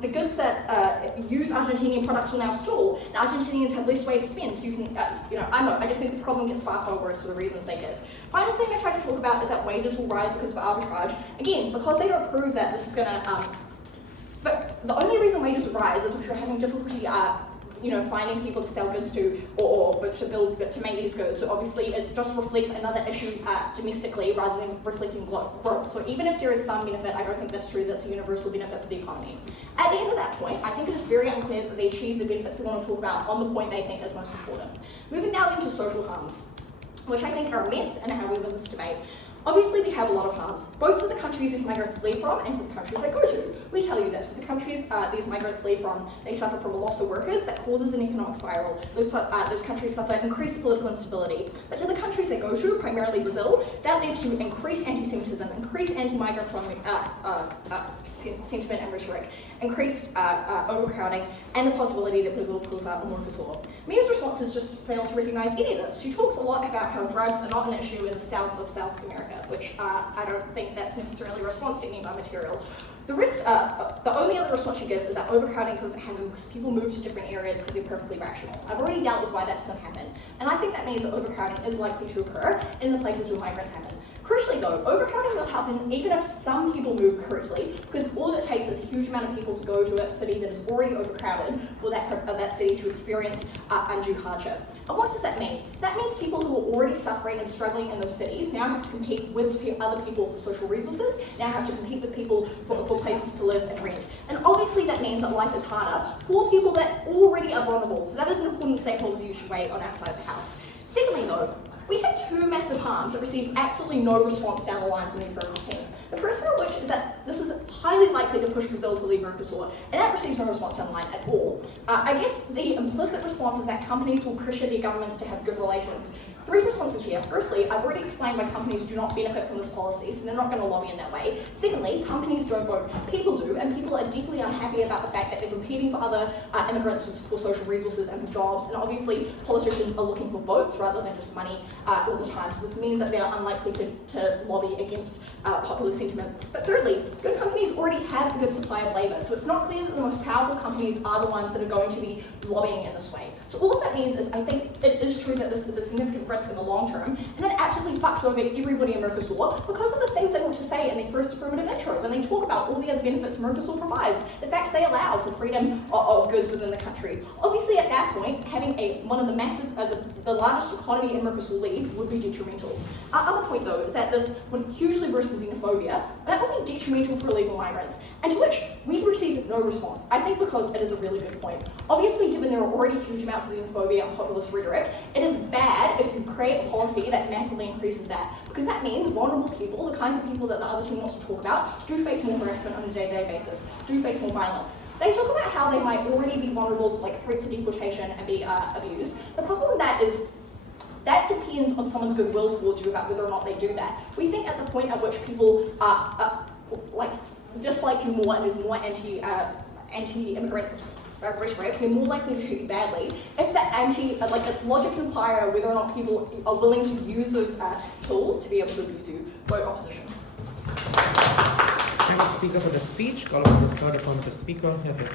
the goods that use Argentinian products will now stall, and Argentinians have less way to spend, so you can, I just think the problem gets far, far worse for the reasons they give. Final thing I try to talk about is that wages will rise because of arbitrage. Again, because they don't prove that this is gonna, but the only reason wages would rise is if you're having difficulty finding people to sell goods to or to make these goods. So obviously it just reflects another issue domestically rather than reflecting growth. So even if there is some benefit, I don't think that's true, that's a universal benefit for the economy. At the end of that point, I think it is very unclear that they achieve the benefits they want to talk about on the point they think is most important. Moving now into social harms, which I think are immense in how we live this debate. Obviously, we have a lot of harms, both to the countries these migrants leave from and to the countries they go to. We tell you that for the countries these migrants leave from, they suffer from a loss of workers that causes an economic spiral. Those countries suffer increased political instability. But to the countries they go to, primarily Brazil, that leads to increased anti-Semitism, increased anti-migrant sentiment and rhetoric, increased overcrowding, and the possibility that Brazil pulls out on MERCOSUR. Mia's responses just fail to recognize any of this. She talks a lot about how drugs are not an issue in the south of South America, which I don't think that's necessarily a response to any of our material. The rest, the only other response she gives is that overcrowding doesn't happen because people move to different areas because they're perfectly rational. I've already dealt with why that doesn't happen, and I think that means that overcrowding is likely to occur in the places where migrants happen. Crucially though, overcrowding will happen even if some people move correctly, because all it takes is a huge amount of people to go to a city that is already overcrowded for that city to experience undue hardship. And what does that mean? That means already suffering and struggling in those cities now have to compete with other people for social resources, now have to compete with people for places to live and rent. And obviously that means that life is harder for people that already are vulnerable. So that is an important stakeholder you should weigh on our side of the house. Secondly though, we had two massive harms that received absolutely no response down the line from the Affirmative team. The first one of which is that this is highly likely to push Brazil to leave MERCOSUR, and that receives no response down the line at all. I guess the implicit response is that companies will pressure their governments to have good relations. Three responses here. Firstly, I've already explained why companies do not benefit from this policy, so they're not going to lobby in that way. Secondly, companies don't vote, people do, and people are deeply unhappy about the fact that they're competing for other immigrants for social resources and for jobs, and obviously politicians are looking for votes rather than just money all the time, so this means that they're unlikely to lobby against popular sentiment. But thirdly, good companies already have a good supply of labour, so it's not clear that the most powerful companies are the ones that are going to be lobbying in this way. So all of that means is I think it is true that this is a significant risk in the long term, and that absolutely fucks over everybody in MERCOSUR because of the things they want to say in their first affirmative intro when they talk about all the other benefits MERCOSUR provides, the fact they allow for freedom of goods within the country. Obviously at that point, having one of the massive, the largest economy in MERCOSUR leave would be detrimental. Our other point though is that this would hugely worsen xenophobia, and that would be detrimental for illegal migrants, and to which we've received no response. I think because it is a really good point. Obviously, given there are already huge amounts of xenophobia and populist rhetoric, it is bad if you create a policy that massively increases that, because that means vulnerable people, the kinds of people that the other team wants to talk about, do face more harassment on a day-to-day basis, do face more violence. They talk about how they might already be vulnerable to like threats of deportation and be abused. The problem with that is that depends on someone's goodwill towards you about whether or not they do that. We think at the point at which people dislike you more and there's more anti-immigrant rhetoric, they're more likely to treat you badly. If that it's logic to inquire whether or not people are willing to use those tools to be able to abuse you. Vote opposition. Thank the speaker for that speech. Call upon the third affirmative speaker. Harper.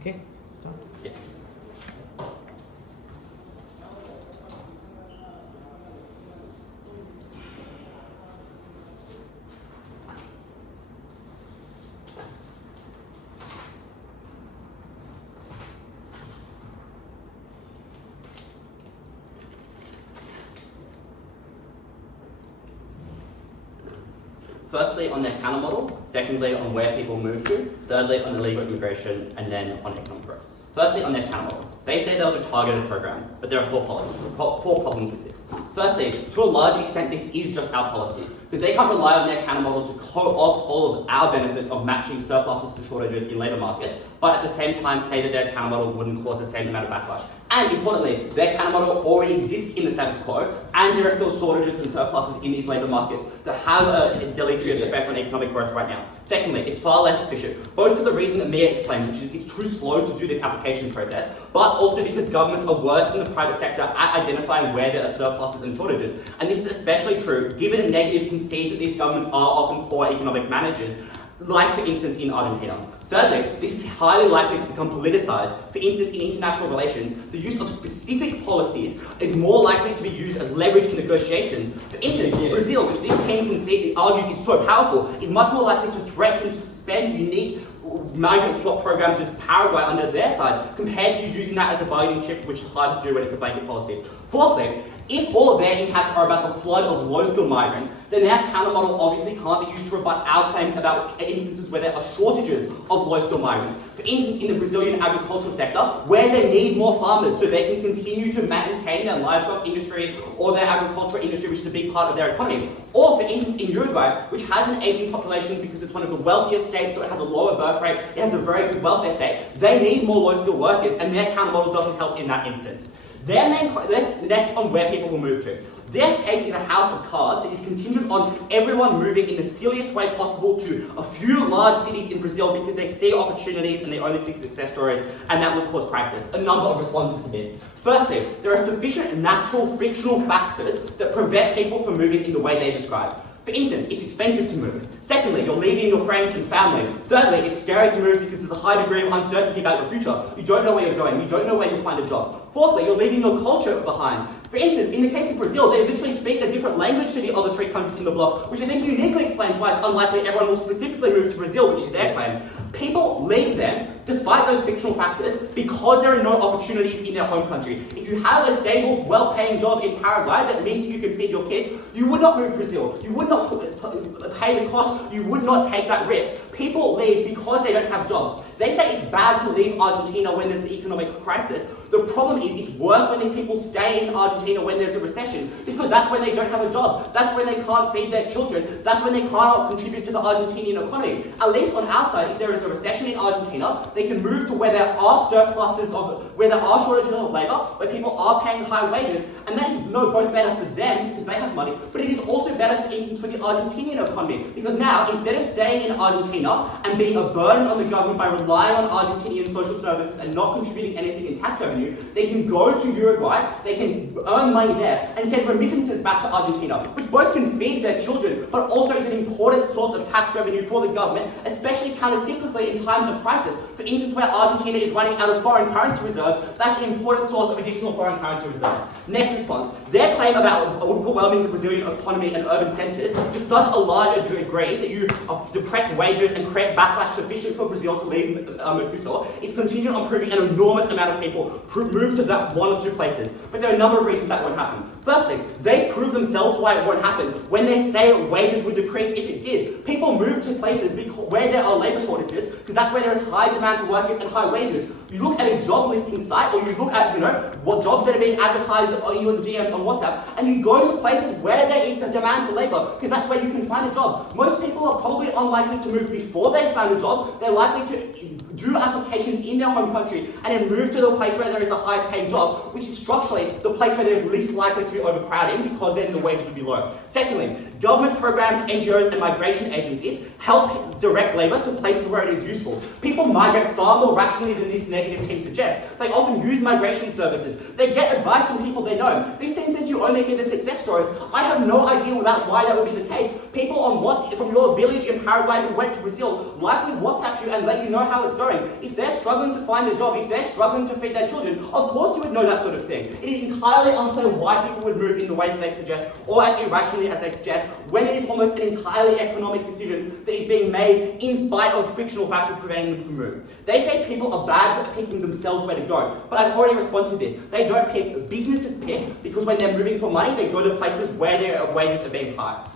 Okay, start. Yeah. Firstly, on their counter model, secondly, on where people move to, thirdly, on illegal immigration, and then on economic growth. Firstly, on their counter model. They say they'll do targeted programs, but there are four problems with this. Firstly, to a large extent, this is just our policy, because they can't rely on their counter model to co-opt all of our benefits of matching surpluses to shortages in labour markets, but at the same time say that their counter model wouldn't cause the same amount of backlash. And importantly, their counter model already exists in the status quo, and there are still shortages and surpluses in these labour markets that have a deleterious effect on economic growth right now. Secondly, it's far less efficient, both for the reason that Mia explained, which is it's too slow to do this application process, but also because governments are worse than the private sector at identifying where there are surpluses and shortages. And this is especially true given Negative concedes that these governments are often poor economic managers, like for instance in Argentina. Thirdly, this is highly likely to become politicized. For instance, in international relations, the use of specific policies is more likely to be used as leverage in negotiations. For instance, Brazil, which this team argues is so powerful, is much more likely to threaten to suspend unique migrant swap programs with Paraguay under their side, compared to using that as a bargaining chip, which is hard to do when it's a blanket policy. Fourthly, If all of their impacts are about the flood of low-skilled migrants, then their counter-model obviously can't be used to rebut our claims about instances where there are shortages of low-skilled migrants. For instance, in the Brazilian agricultural sector, where they need more farmers so they can continue to maintain their livestock industry or their agricultural industry, which is a big part of their economy. Or for instance, in Uruguay, which has an aging population because it's one of the wealthiest states, so it has a lower birth rate, it has a very good welfare state, they need more low-skilled workers, and their counter-model doesn't help in that instance. Their next on where people will move to. Their case is a house of cards that is contingent on everyone moving in the silliest way possible to a few large cities in Brazil because they see opportunities and they only see success stories, and that will cause crisis. A number of responses to this. Firstly, there are sufficient natural frictional factors that prevent people from moving in the way they describe. For instance, it's expensive to move. Secondly, you're leaving your friends and family. Thirdly, it's scary to move because there's a high degree of uncertainty about your future. You don't know where you're going. You don't know where you'll find a job. Fourthly, you're leaving your culture behind. For instance, in the case of Brazil, they literally speak a different language to the other three countries in the bloc, which I think uniquely explains why it's unlikely everyone will specifically move to Brazil, which is their claim. People leave them, despite those fictional factors, because there are no opportunities in their home country. If you have a stable, well-paying job in Paraguay that means you can feed your kids, you would not move to Brazil. You would not pay the cost. You would not take that risk. People leave because they don't have jobs. They say it's bad to leave Argentina when there's an economic crisis. The problem is it's worse when these people stay in Argentina when there's a recession, because that's when they don't have a job. That's when they can't feed their children. That's when they can't contribute to the Argentinian economy. At least on our side, if there is a recession in Argentina, they can move to where there are surpluses where there are shortages of labour, where people are paying high wages, and that is both better for them because they have money, but it is also better, for instance, for the Argentinian economy, because now, instead of staying in Argentina and being a burden on the government by relying on Argentinian social services and not contributing anything in tax revenue, they can go to Uruguay, they can earn money there, and send remittances back to Argentina, which both can feed their children, but also is an important source of tax revenue for the government, especially counter-cyclically in times of crisis. For instance, where Argentina is running out of foreign currency reserves, that's an important source of additional foreign currency reserves. Next response. Their claim about overwhelming the Brazilian economy and urban centres to such a large degree that you depress wages and create backlash sufficient for Brazil to leave MERCOSUR is contingent on proving an enormous amount of people move to that one or two places. But there are a number of reasons that won't happen. Firstly, they prove themselves why it won't happen when they say wages would decrease if it did. People move to places where there are labour shortages because that's where there is high demand for workers and high wages. You look at a job listing site, or you look at, what jobs that are being advertised on your DMs on WhatsApp, and you go to places where there is a demand for labour, because that's where you can find a job. Most people are probably unlikely to move before they find a job. They're likely to do applications in their home country and then move to the place where there is the highest paying job, which is structurally the place where there is least likely to be overcrowding because then the wages would be low. Secondly, government programs, NGOs and migration agencies help direct labour to places where it is useful. People migrate far more rationally than this negative team suggests. They often use migration services. They get advice from people they know. This team says you only hear the success stories. I have no idea why that would be the case. People from your village in Paraguay who went to Brazil likely WhatsApp you and let you know how it's going. If they're struggling to find a job, if they're struggling to feed their children, of course you would know that sort of thing. It is entirely unclear why people would move in the way that they suggest, or as irrationally as they suggest, when it is almost an entirely economic decision that is being made in spite of fictional factors preventing them from move. They say people are bad at picking themselves where to go, but I've already responded to this. They don't pick, businesses pick, because when they're moving for money, they go to places where their wages are being high.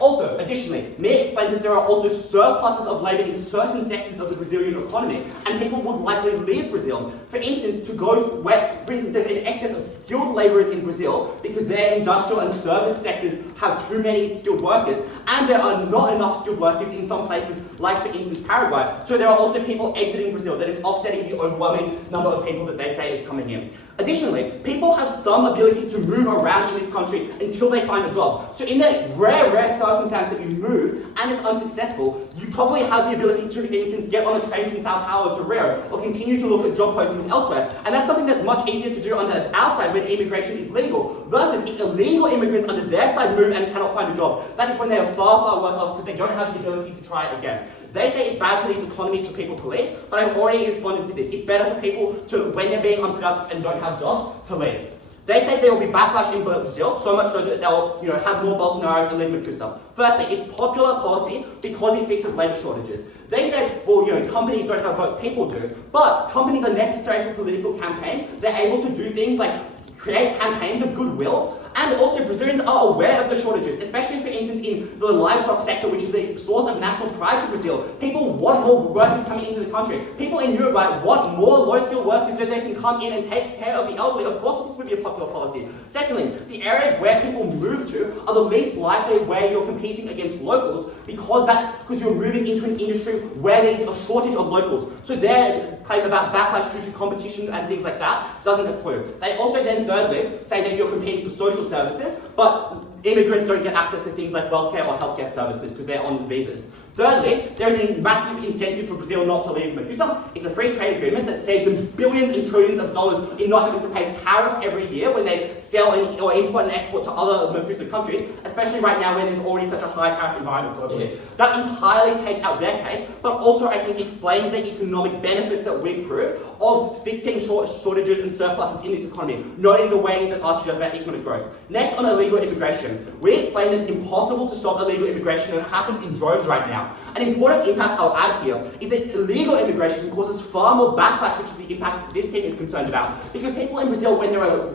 Also, additionally, Mia explains that there are also surpluses of labour in certain sectors of the Brazilian economy, and people would likely leave Brazil. For instance, there's an excess of skilled labourers in Brazil because their industrial and service sectors have too many skilled workers, and there are not enough skilled workers in some places, like for instance Paraguay. So there are also people exiting Brazil that is offsetting the overwhelming number of people that they say is coming in. Additionally, people have some ability to move around in this country until they find a job. So in that rare circumstance that you move and it's unsuccessful, you probably have the ability to, for instance, get on a train from Sao Paulo to Rio, or continue to look at job postings elsewhere. And that's something that's much easier to do on our side when immigration is legal, versus if illegal immigrants under their side move and cannot find a job. That is when they are far, far worse off because they don't have the ability to try it again. They say it's bad for these economies for people to leave, but I've already responded to this. It's better for people to, when they're being unproductive and don't have jobs, to leave. They say there will be backlash in Brazil, so much so that they'll have more Bolsonaros and leave MERCOSUR. Firstly, it's popular policy because it fixes labour shortages. They said, companies don't have votes, people do, but companies are necessary for political campaigns. They're able to do things like create campaigns of goodwill And also, Brazilians are aware of the shortages, especially for instance in the livestock sector, which is the source of national pride to Brazil. People want more workers coming into the country. People in Uruguay want more low-skilled workers so they can come in and take care of the elderly. Of course, this would be a popular policy. Secondly, the areas where people move to are the least likely where you're competing against locals because you're moving into an industry where there is a shortage of locals. So their claim about backlash due to competition and things like that doesn't include. They also then thirdly say that you're competing for social services, but immigrants don't get access to things like welfare or healthcare services because they're on visas. Thirdly, there is a massive incentive for Brazil not to leave MERCOSUR. It's a free trade agreement that saves them billions and trillions of dollars in not having to pay tariffs every year when they sell or import and export to other MERCOSUR countries, especially right now when there's already such a high tariff environment globally. That entirely takes out their case, but also I think explains the economic benefits that we prove of fixing shortages and surpluses in this economy, noting the way that Archie does about economic growth. Next, on illegal immigration. We explain that it's impossible to stop illegal immigration and it happens in droves right now. An important impact I'll add here is that illegal immigration causes far more backlash, which is the impact this team is concerned about. Because people in Brazil, when there are,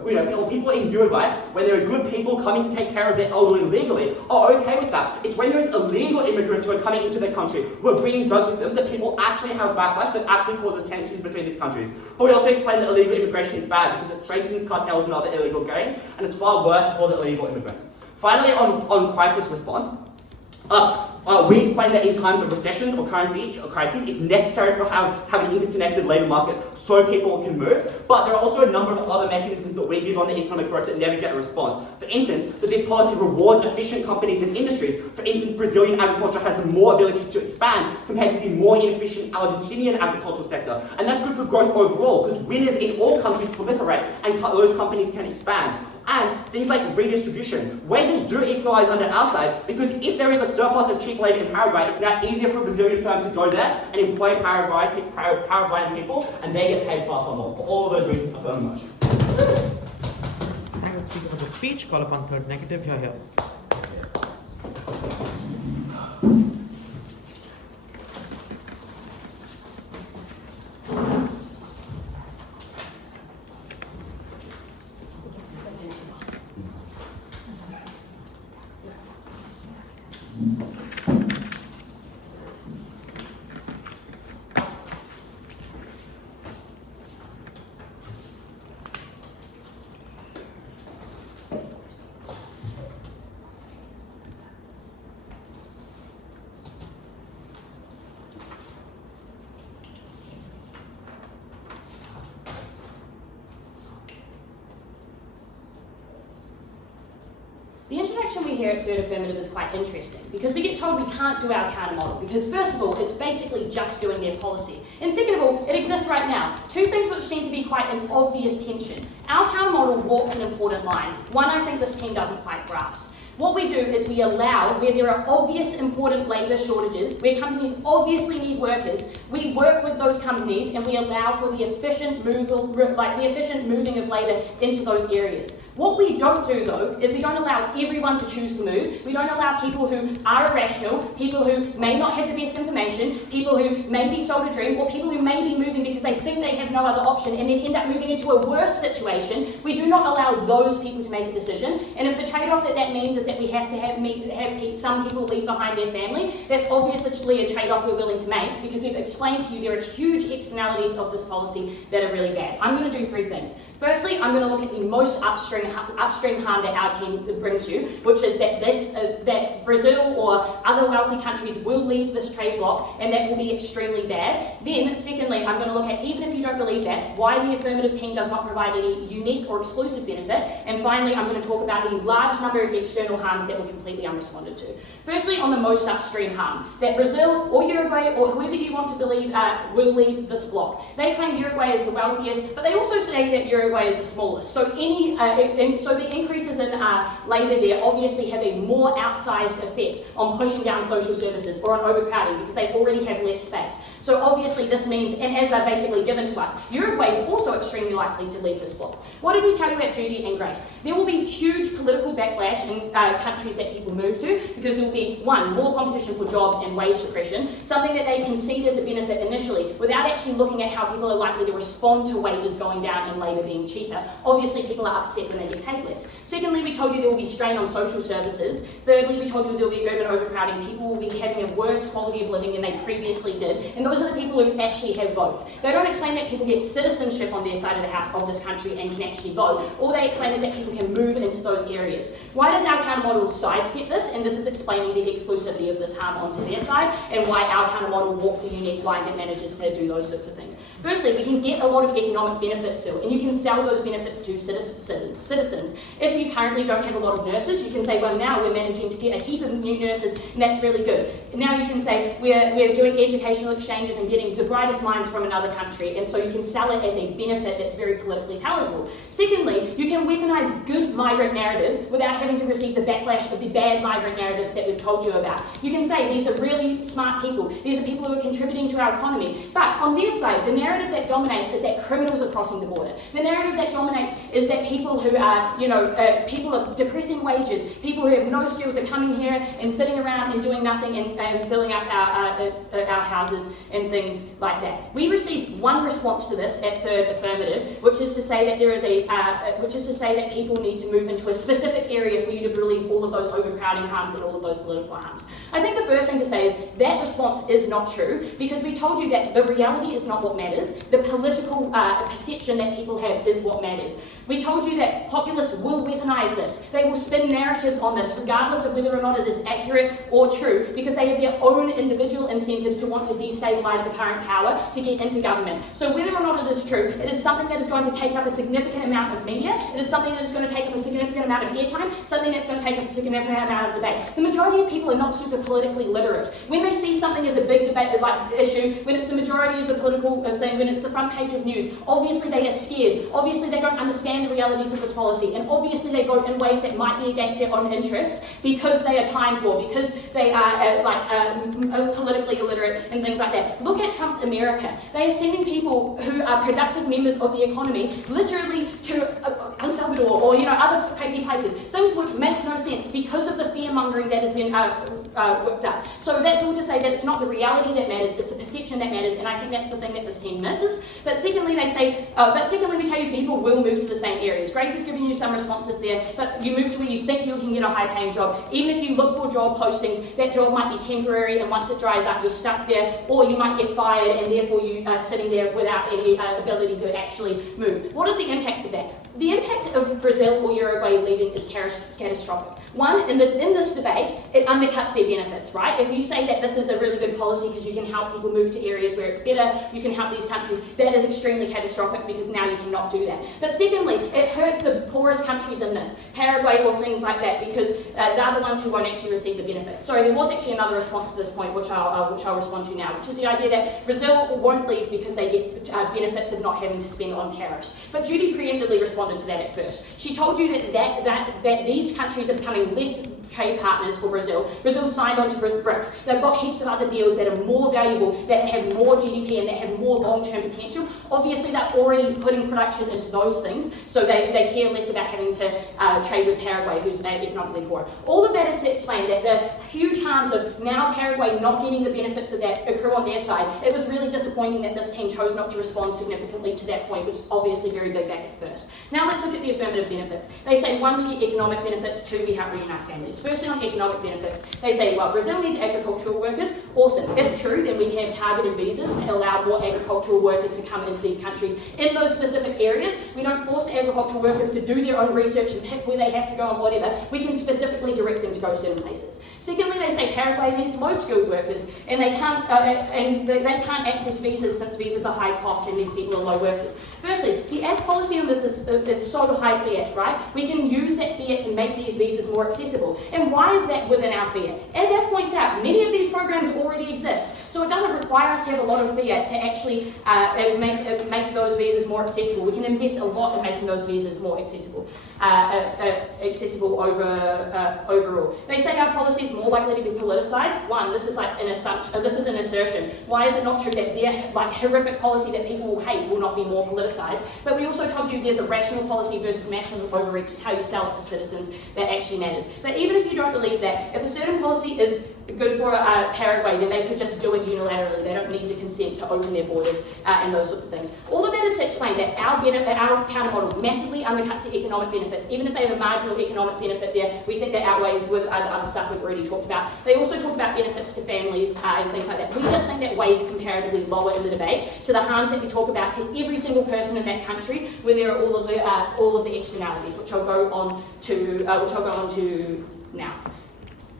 people in Uruguay, when there are good people coming to take care of their elderly legally, are okay with that. It's when there is illegal immigrants who are coming into their country, who are bringing drugs with them, that people actually have backlash that actually causes tension between these countries. But we also explain that illegal immigration is bad because it strengthens cartels and other illegal gangs, and it's far worse for the illegal immigrants. Finally, on crisis response, we explain that in times of recessions or crises, it's necessary to have an interconnected labour market so people can move, but there are also a number of other mechanisms that we give on the economic growth that never get a response. For instance, that this policy rewards efficient companies and industries. For instance, Brazilian agriculture has the more ability to expand compared to the more inefficient Argentinian agricultural sector, and that's good for growth overall because winners in all countries proliferate and those companies can expand. And things like redistribution. Wages do equalise under our side because if there is a surplus of cheap labour in Paraguay, it's now easier for a Brazilian firm to go there and employ Paraguayan people, and they get paid far more. For all of those reasons, affirm the motion. Thank the speaker for the speech. Call upon third negative. Here. The introduction we hear at Third Affirmative is quite interesting because we get told we can't do our counter model because first of all, it's basically just doing their policy. And second of all, it exists right now. Two things which seem to be quite an obvious tension. Our counter model walks an important line. One I think this team doesn't quite grasp. What we do is we allow, where there are obvious important labour shortages, where companies obviously need workers, we work with those companies and we allow for the efficient moving of labour into those areas. What we don't do though, is we don't allow everyone to choose to move. We don't allow people who are irrational, people who may not have the best information, people who may be sold a dream, or people who may be moving because they think they have no other option and then end up moving into a worse situation. We do not allow those people to make a decision. And if the trade-off that means is that we have to have some people leave behind their family, that's obviously a trade-off we're willing to make because we've explained to you there are huge externalities of this policy that are really bad. I'm going to do three things. Firstly, I'm going to look at the most upstream harm that our team brings you, which is that that Brazil or other wealthy countries will leave this trade bloc, and that will be extremely bad. Then, secondly, I'm going to look at, even if you don't believe that, why the affirmative team does not provide any unique or exclusive benefit. And finally, I'm going to talk about the large number of external harms that were completely unresponded to. Firstly, on the most upstream harm, that Brazil or Uruguay or whoever you want to believe will leave this bloc. They claim Uruguay is the wealthiest, but they also say that Uruguay is the smallest. So the increases in labour there obviously have a more outsized effect on pushing down social services or on overcrowding because they already have less space. So obviously this means, and as they're basically given to us, Uruguay is also extremely likely to leave this bloc. What did we tell you at Judy and Grace? There will be huge political backlash in countries that people move to, because there will be, one, more competition for jobs and wage suppression, something that they concede as a benefit initially, without actually looking at how people are likely to respond to wages going down and labour being cheaper. Obviously people are upset when they get paid less. Secondly, we told you there will be strain on social services. Thirdly, we told you there will be urban overcrowding. People will be having a worse quality of living than they previously did, and those are the people who actually have votes. They don't explain that people get citizenship on their side of the house of this country and can actually vote. All they explain is that people can move into those areas. Why does our counter model sidestep this? And this is explaining the exclusivity of this harm onto their side, and why our counter model walks a unique line that manages to do those sorts of things. Firstly, we can get a lot of economic benefits still, and you can sell those benefits to citizens. If you currently don't have a lot of nurses, you can say, well, now we're managing to get a heap of new nurses, and that's really good. And now you can say, we're doing educational exchanges and getting the brightest minds from another country, and so you can sell it as a benefit that's very politically palatable. Secondly, you can weaponize good migrant narratives without having to receive the backlash of the bad migrant narratives that we've told you about. You can say, these are really smart people, these are people who are contributing to our economy, but on their side, the narrative that dominates is that criminals are crossing the border. The narrative that dominates is that people who are, people are depressing wages, people who have no skills are coming here and sitting around and doing nothing and filling up our houses and things like that. We received one response to this at Third Affirmative, which is to say that that people need to move into a specific area for you to relieve all of those overcrowding harms and all of those political harms. I think the first thing to say is that response is not true, because we told you that the reality is not what matters. The political perception that people have is what matters. We told you that populists will weaponize this. They will spin narratives on this, regardless of whether or not it is accurate or true, because they have their own individual incentives to want to destabilize the current power to get into government. So whether or not it is true, it is something that is going to take up a significant amount of media, it is something that is going to take up a significant amount of airtime, something that's going to take up a significant amount of debate. The majority of people are not super politically literate. When they see something as a big debate like issue, when it's the majority of the political thing, when it's the front page of news, obviously they are scared, obviously they don't understand the realities of this policy, and obviously they vote in ways that might be against their own interests because they are time poor, because they are politically illiterate and things like that. Look at Trump's America. They are sending people who are productive members of the economy literally to El Salvador or other crazy places, things which make no sense because of the fear-mongering that has been whipped up. So that's all to say that it's not the reality that matters, it's the perception that matters, and I think that's the thing that this team misses. But secondly, we tell you people will move to the same areas. Grace has given you some responses there, but you move to where you think you can get a high-paying job. Even if you look for job postings, that job might be temporary, and once it dries up, you're stuck there, or you might get fired, and therefore you are sitting there without any ability to actually move. What is the impact of that? The impact of Brazil or Uruguay leaving is catastrophic. One, in this debate, it undercuts their benefits, right? If you say that this is a really good policy because you can help people move to areas where it's better, you can help these countries, that is extremely catastrophic because now you cannot do that. But secondly, it hurts the poorest countries in this, Paraguay or things like that, because they're the ones who won't actually receive the benefits. Sorry, there was actually another response to this point, which I'll respond to now, which is the idea that Brazil won't leave because they get benefits of not having to spend on tariffs. But Judy preemptively responded to that at first. She told you that these countries are becoming less trade partners for Brazil. Brazil signed on to BRICS. They've got heaps of other deals that are more valuable, that have more GDP and that have more long-term potential. Obviously, they're already putting production into those things, so they care less about having to trade with Paraguay, who's economically poor. All of that is to explain that the huge harms of now Paraguay not getting the benefits of that accrue on their side. It was really disappointing that this team chose not to respond significantly to that point, which is obviously very big back at first. Now let's look at the affirmative benefits. They say, one, we get economic benefits, two, we help reunite families. Firstly, on economic benefits, they say, well, Brazil needs agricultural workers. Awesome. If true, then we have targeted visas to allow more agricultural workers to come into these countries in those specific areas. We don't force agricultural workers to do their own research and pick where they have to go and whatever. We can specifically direct them to go certain places. Secondly, they say Paraguay needs low-skilled workers, and they can't access visas since visas are high cost and these people are low workers. Firstly, the AF policy on this is so high fiat, right? We can use that fiat to make these visas more accessible. And why is that within our fiat? As AF points out, many of these programs already exist. So it doesn't require us to have a lot of fiat to actually make those visas more accessible. We can invest a lot in making those visas more accessible. Overall. They say our policy is more likely to be politicised. One, this is like an assumption. This is an assertion. Why is it not true that their like horrific policy that people will hate will not be more politicised? But we also told you there's a rational policy versus national overreach. It's how you sell it to citizens that actually matters. But even if you don't believe that, if a certain policy is good for Paraguay, then they could just do it unilaterally. They don't need to consent to open their borders and those sorts of things. All of that is to explain that our counter model massively undercuts the economic benefits. Even if they have a marginal economic benefit there, we think that outweighs with the other stuff we've already talked about. They also talk about benefits to families and things like that. We just think that weighs comparatively lower in the debate to the harms that we talk about to every single person in that country, where there are all of the externalities, which I'll go on to now.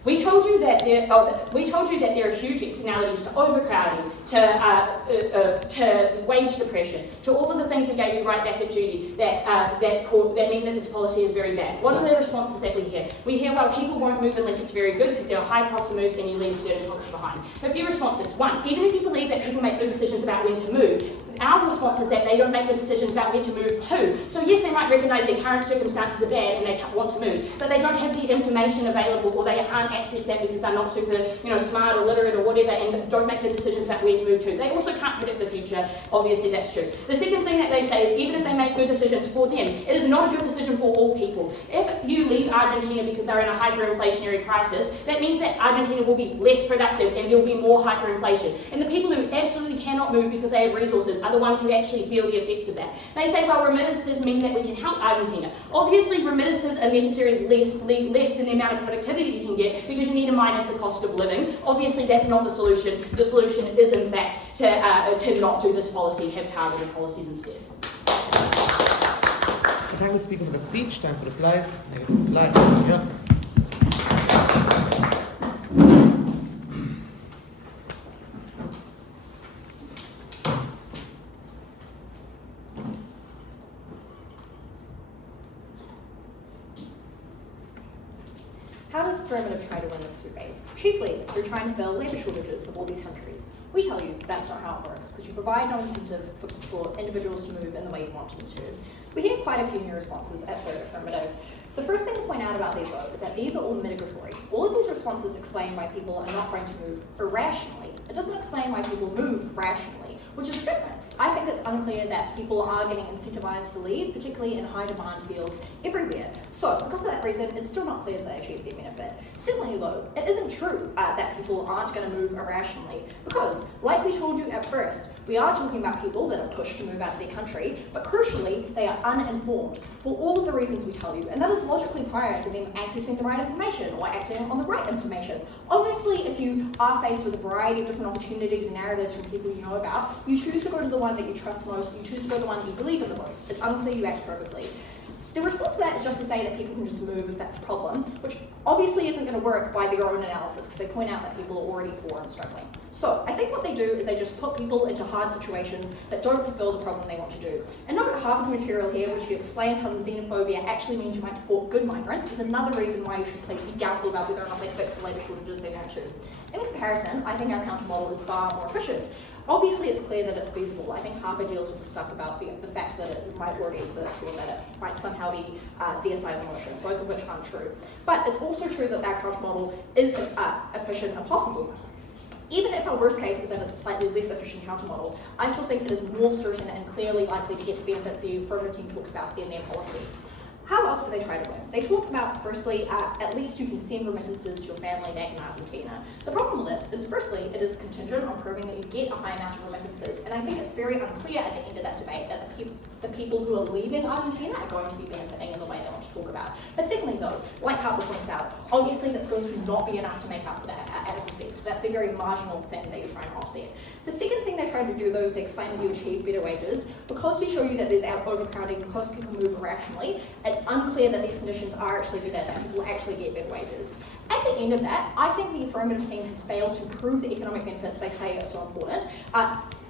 We told you that there are huge externalities to overcrowding, to wage depression, to all of the things we gave you right back at Judy that mean that this policy is very bad. What are the responses that we hear? We hear, well, people won't move unless it's very good because there are high costs of moves and you leave a certain culture behind. A few responses. One, even if you believe that people make good decisions about when to move, our response is that they don't make the decisions about where to move to. So yes, they might recognise their current circumstances are bad and they want to move, but they don't have the information available, or they can't access that because they're not super, smart or literate or whatever, and don't make the decisions about where to move to. They also can't predict the future. Obviously, that's true. The second thing that they say is even if they make good decisions for them, it is not a good decision for all people. If you leave Argentina because they're in a hyperinflationary crisis, that means that Argentina will be less productive and there will be more hyperinflation. And the people who absolutely cannot move because they have resources are the ones who actually feel the effects of that. They say, well, remittances mean that we can help Argentina. Obviously, remittances are necessarily less in the amount of productivity you can get because you need to minus the cost of living. Obviously, that's not the solution. The solution is, in fact, to not do this policy, have targeted policies instead. So thank you, Speaker, for that speech. Time for replies. Negative reply. Yeah. How does Affirmative try to win this debate? Chiefly, it's through trying to fill labour shortages of all these countries. We tell you that's not how it works, because you provide no incentive for individuals to move in the way you want them to. We hear quite a few new responses at the Affirmative. The first thing to point out about these, though, is that these are all mitigatory. All of these responses explain why people are not going to move irrationally. It doesn't explain why people move rationally, which is a difference. I think it's unclear that people are getting incentivized to leave, particularly in high demand fields everywhere. So, because of that reason, it's still not clear that they achieve their benefit. Secondly, though, it isn't true that people aren't going to move irrationally, because, like we told you at first, we are talking about people that are pushed to move out of their country, but crucially, they are uninformed for all of the reasons we tell you, and that is logically prior to them accessing the right information or acting on the right information. Obviously, if you are faced with a variety of different opportunities and narratives from people you know about, you choose to go to the one that you trust most, you choose to go to the one that you believe in the most. It's unclear you act perfectly. The response to that is just to say that people can just move if that's a problem, which obviously isn't going to work by their own analysis, because they point out that people are already poor and struggling. So I think what they do is they just put people into hard situations that don't fulfill the problem they want to do. And note Harper's material here, which he explains how the xenophobia actually means you might deport good migrants, is another reason why you should be doubtful about whether or not they fix the labour shortages they want to. In comparison, I think our counter model is far more efficient. Obviously, it's clear that it's feasible. I think Harper deals with the stuff about the fact that it might already exist or that it might somehow be DSI motion, both of which aren't true. But it's also true that our counter model is efficient and possible. Even if our worst case is that it's a slightly less efficient counter model, I still think it is more certain and clearly likely to get the benefits the Affirmative team talks about in their policy. How else do they try to win? They talk about, firstly, at least you can send remittances to your family back in Argentina. The problem with this is, firstly, it is contingent on proving that you get a high amount of remittances, and I think it's very unclear at the end of that debate that the people who are leaving Argentina are going to be benefiting in the way they want to talk about. But secondly, though, like Harper points out, obviously that's going to not be enough to make up for that adequacy, so that's a very marginal thing that you're trying to offset. The second thing they try to do, though, is explain that you achieve better wages. Because we show you that there's overcrowding, because people move irrationally, it's unclear that these conditions are actually better, that people actually get better wages. At the end of that, I think the Affirmative team has failed to prove the economic benefits they say are so important.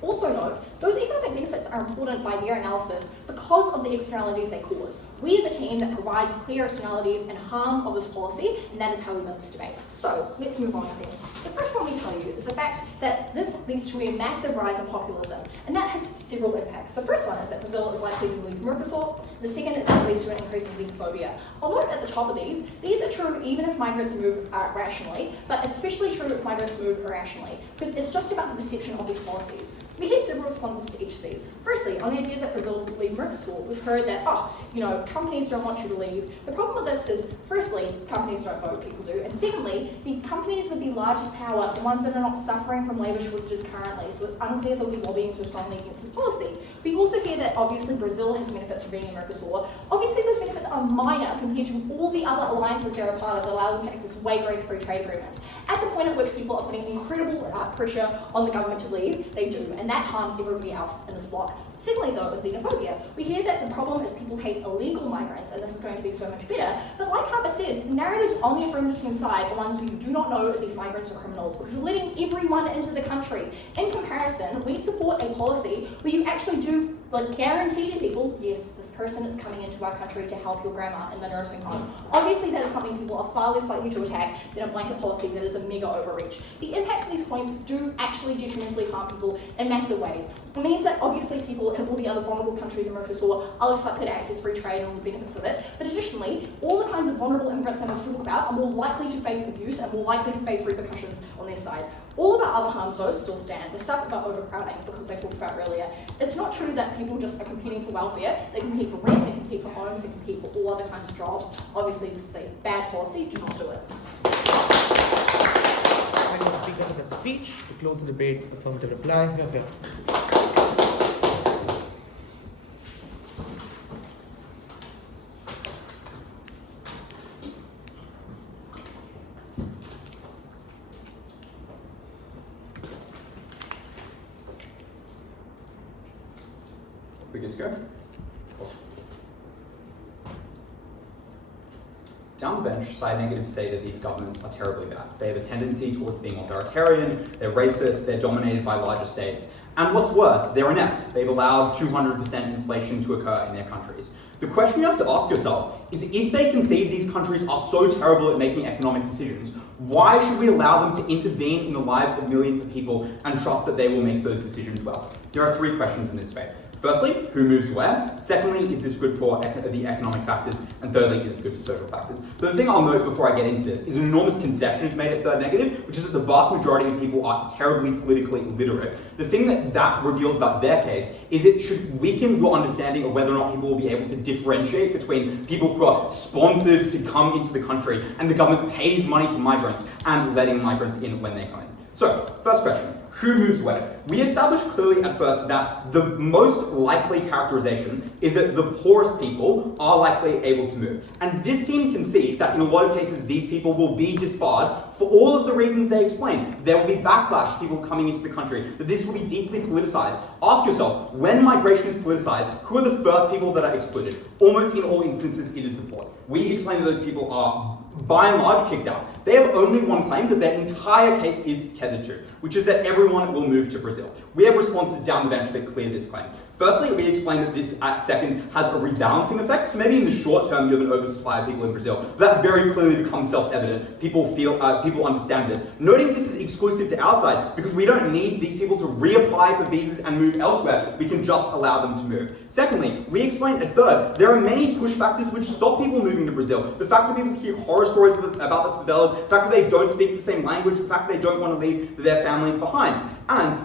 Also note, those economic benefits are important by their analysis because of the externalities they cause. We are the team that provides clear externalities and harms of this policy, and that is how we win this debate. So let's move on then. The first one we tell you is the fact that this leads to a massive rise in populism, and that has several impacts. The first one is that Brazil is likely to leave MERCOSUR. The second is that it leads to an increase in xenophobia. I'll note at the top of these are true even if migrants move rationally, but especially true if migrants move irrationally, because it's just about the perception of these policies. We hear several responses to each of these. Firstly, on the idea that Brazil will leave MERCOSUR, we've heard that, companies don't want you to leave. The problem with this is, firstly, companies don't vote, people do, and secondly, the companies with the largest power are the ones that are not suffering from labour shortages currently, so it's unclear they'll be lobbying so strongly against this policy. We also hear that, obviously, Brazil has benefits from being in MERCOSUR. Obviously, those benefits are minor compared to all the other alliances they're a part of that allow them to access way greater free trade agreements. At the point at which people are putting incredible pressure on the government to leave, they do, and that harms everybody else in this bloc. Secondly, though, with xenophobia, we hear that the problem is people hate illegal migrants, and this is going to be so much better. But like Harper says, the narratives on the affirmative team side are ones where you do not know if these migrants are criminals, because you're letting everyone into the country. In comparison, we support a policy where you actually do guarantee to people, yes, this person is coming into our country to help your grandma in the nursing home. Obviously, that is something people are far less likely to attack than a blanket policy that is a mega overreach. The impacts of these points do actually detrimentally harm people in massive ways. It means that obviously people in all the other vulnerable countries in MERCOSUR are less likely to access free trade and all the benefits of it. But additionally, all the kinds of vulnerable immigrants I'm going to talk about are more likely to face abuse and more likely to face repercussions on their side. All of our other harms, though, still stand. The stuff about overcrowding, because I talked about earlier, it's not true that people just are competing for welfare. They compete for rent, they compete for homes, they compete for all other kinds of jobs. Obviously, this is a bad policy. Do not do it. Thank you, Speaker, for that speech. To close the debate, affirmative reply. Here. We good to go? Awesome. Down the bench, side negatives say that these governments are terribly bad. They have a tendency towards being authoritarian, they're racist, they're dominated by larger states, and what's worse, they're inept. They've allowed 200% inflation to occur in their countries. The question you have to ask yourself is, if they concede these countries are so terrible at making economic decisions, why should we allow them to intervene in the lives of millions of people and trust that they will make those decisions well? There are three questions in this debate. Firstly, who moves where? Secondly, is this good for the economic factors? And thirdly, is it good for social factors? But the thing I'll note before I get into this is an enormous concession is made at third negative, which is that the vast majority of people are terribly politically illiterate. The thing that reveals about their case is it should weaken your understanding of whether or not people will be able to differentiate between people who are sponsored to come into the country and the government pays money to migrants and letting migrants in when they come in. So, first question. Who moves where? We established clearly at first that the most likely characterization is that the poorest people are likely able to move. And this team concedes that in a lot of cases, these people will be disbarred for all of the reasons they explained. There will be backlash, people coming into the country, that this will be deeply politicized. Ask yourself, when migration is politicized, who are the first people that are excluded? Almost in all instances, it is the poor. We explain that those people are by and large kicked out. They have only one claim that their entire case is tethered to, which is that everyone will move to Brazil. We have responses down the bench that clear this claim. Firstly, we explain that this at second has a rebalancing effect, so maybe in the short term you have an oversupply of people in Brazil. That very clearly becomes self-evident. People understand this. Noting this is exclusive to our side because we don't need these people to reapply for visas and move elsewhere. We can just allow them to move. Secondly, we explain at third, there are many push factors which stop people moving to Brazil. The fact that people hear horror stories about the favelas, the fact that they don't speak the same language, the fact that they don't want to leave their families behind. And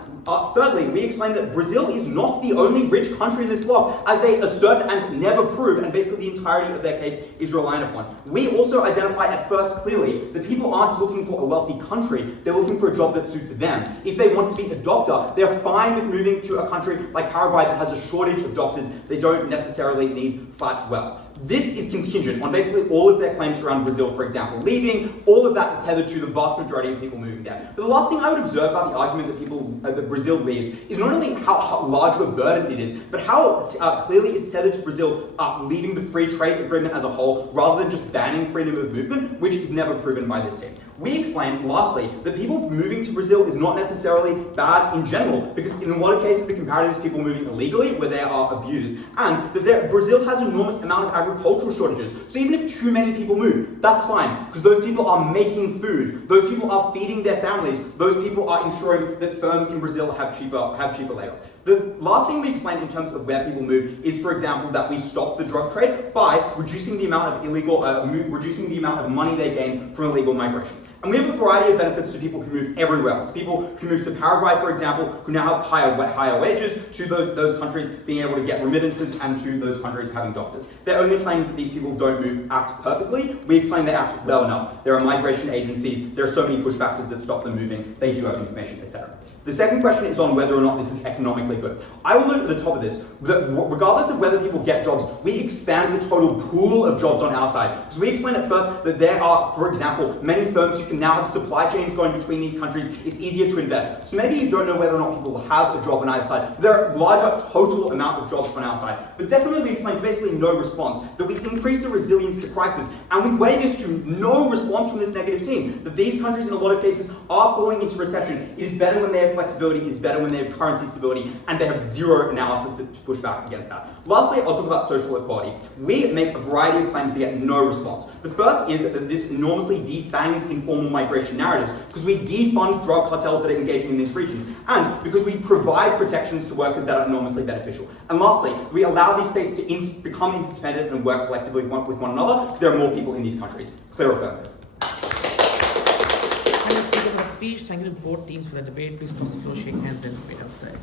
thirdly, we explain that Brazil is not the only rich country in this bloc, as they assert and never prove, and basically the entirety of their case is reliant upon. We also identify at first clearly that people aren't looking for a wealthy country, they're looking for a job that suits them. If they want to be a doctor, they're fine with moving to a country like Paraguay that has a shortage of doctors. They don't necessarily need flat wealth. This is contingent on basically all of their claims around Brazil, for example. Leaving, all of that is tethered to the vast majority of people moving there. But the last thing I would observe about the argument that Brazil leaves is not only how large of a burden it is, but how clearly it's tethered to Brazil leaving the free trade agreement as a whole, rather than just banning freedom of movement, which is never proven by this team. We explain, lastly, that people moving to Brazil is not necessarily bad in general, because in a lot of cases the comparative is people moving illegally where they are abused, and that Brazil has an enormous amount of agricultural shortages. So even if too many people move, that's fine, because those people are making food, those people are feeding their families, those people are ensuring that firms in Brazil have cheaper labor. The last thing we explain in terms of where people move is, for example, that we stop the drug trade by reducing the amount of reducing the amount of money they gain from illegal migration. And we have a variety of benefits to people who move everywhere else. People who move to Paraguay, for example, who now have higher wages, to those countries being able to get remittances, and to those countries having doctors. Their only claims that these people don't move act perfectly. We explain they act well enough. There are migration agencies, there are so many push factors that stop them moving, they do have information, etc. The second question is on whether or not this is economically good. I will note at the top of this that regardless of whether people get jobs, we expand the total pool of jobs on our side. Because we explained at first that there are, for example, many firms who can now have supply chains going between these countries. It's easier to invest. So maybe you don't know whether or not people will have a job on either side. There are larger total amount of jobs on our side. But secondly, we explained basically no response, that we increase the resilience to crisis, and we weigh this to no response from this negative team, that these countries in a lot of cases are falling into recession. It is better when they have flexibility, it is better when they have currency stability, and they have zero analysis to push back against that. Lastly, I'll talk about social equality. We make a variety of claims to get no response. The first is that this enormously defangs informal migration narratives, because we defund drug cartels that are engaging in these regions, and because we provide protections to workers that are enormously beneficial. And lastly, we allow these states to become interdependent and work collectively with one another, because there are more people in these countries. Clear affirmative. Thank you for that speech. Thank you to both teams for the debate. Please cross the floor, shake hands, and wait outside.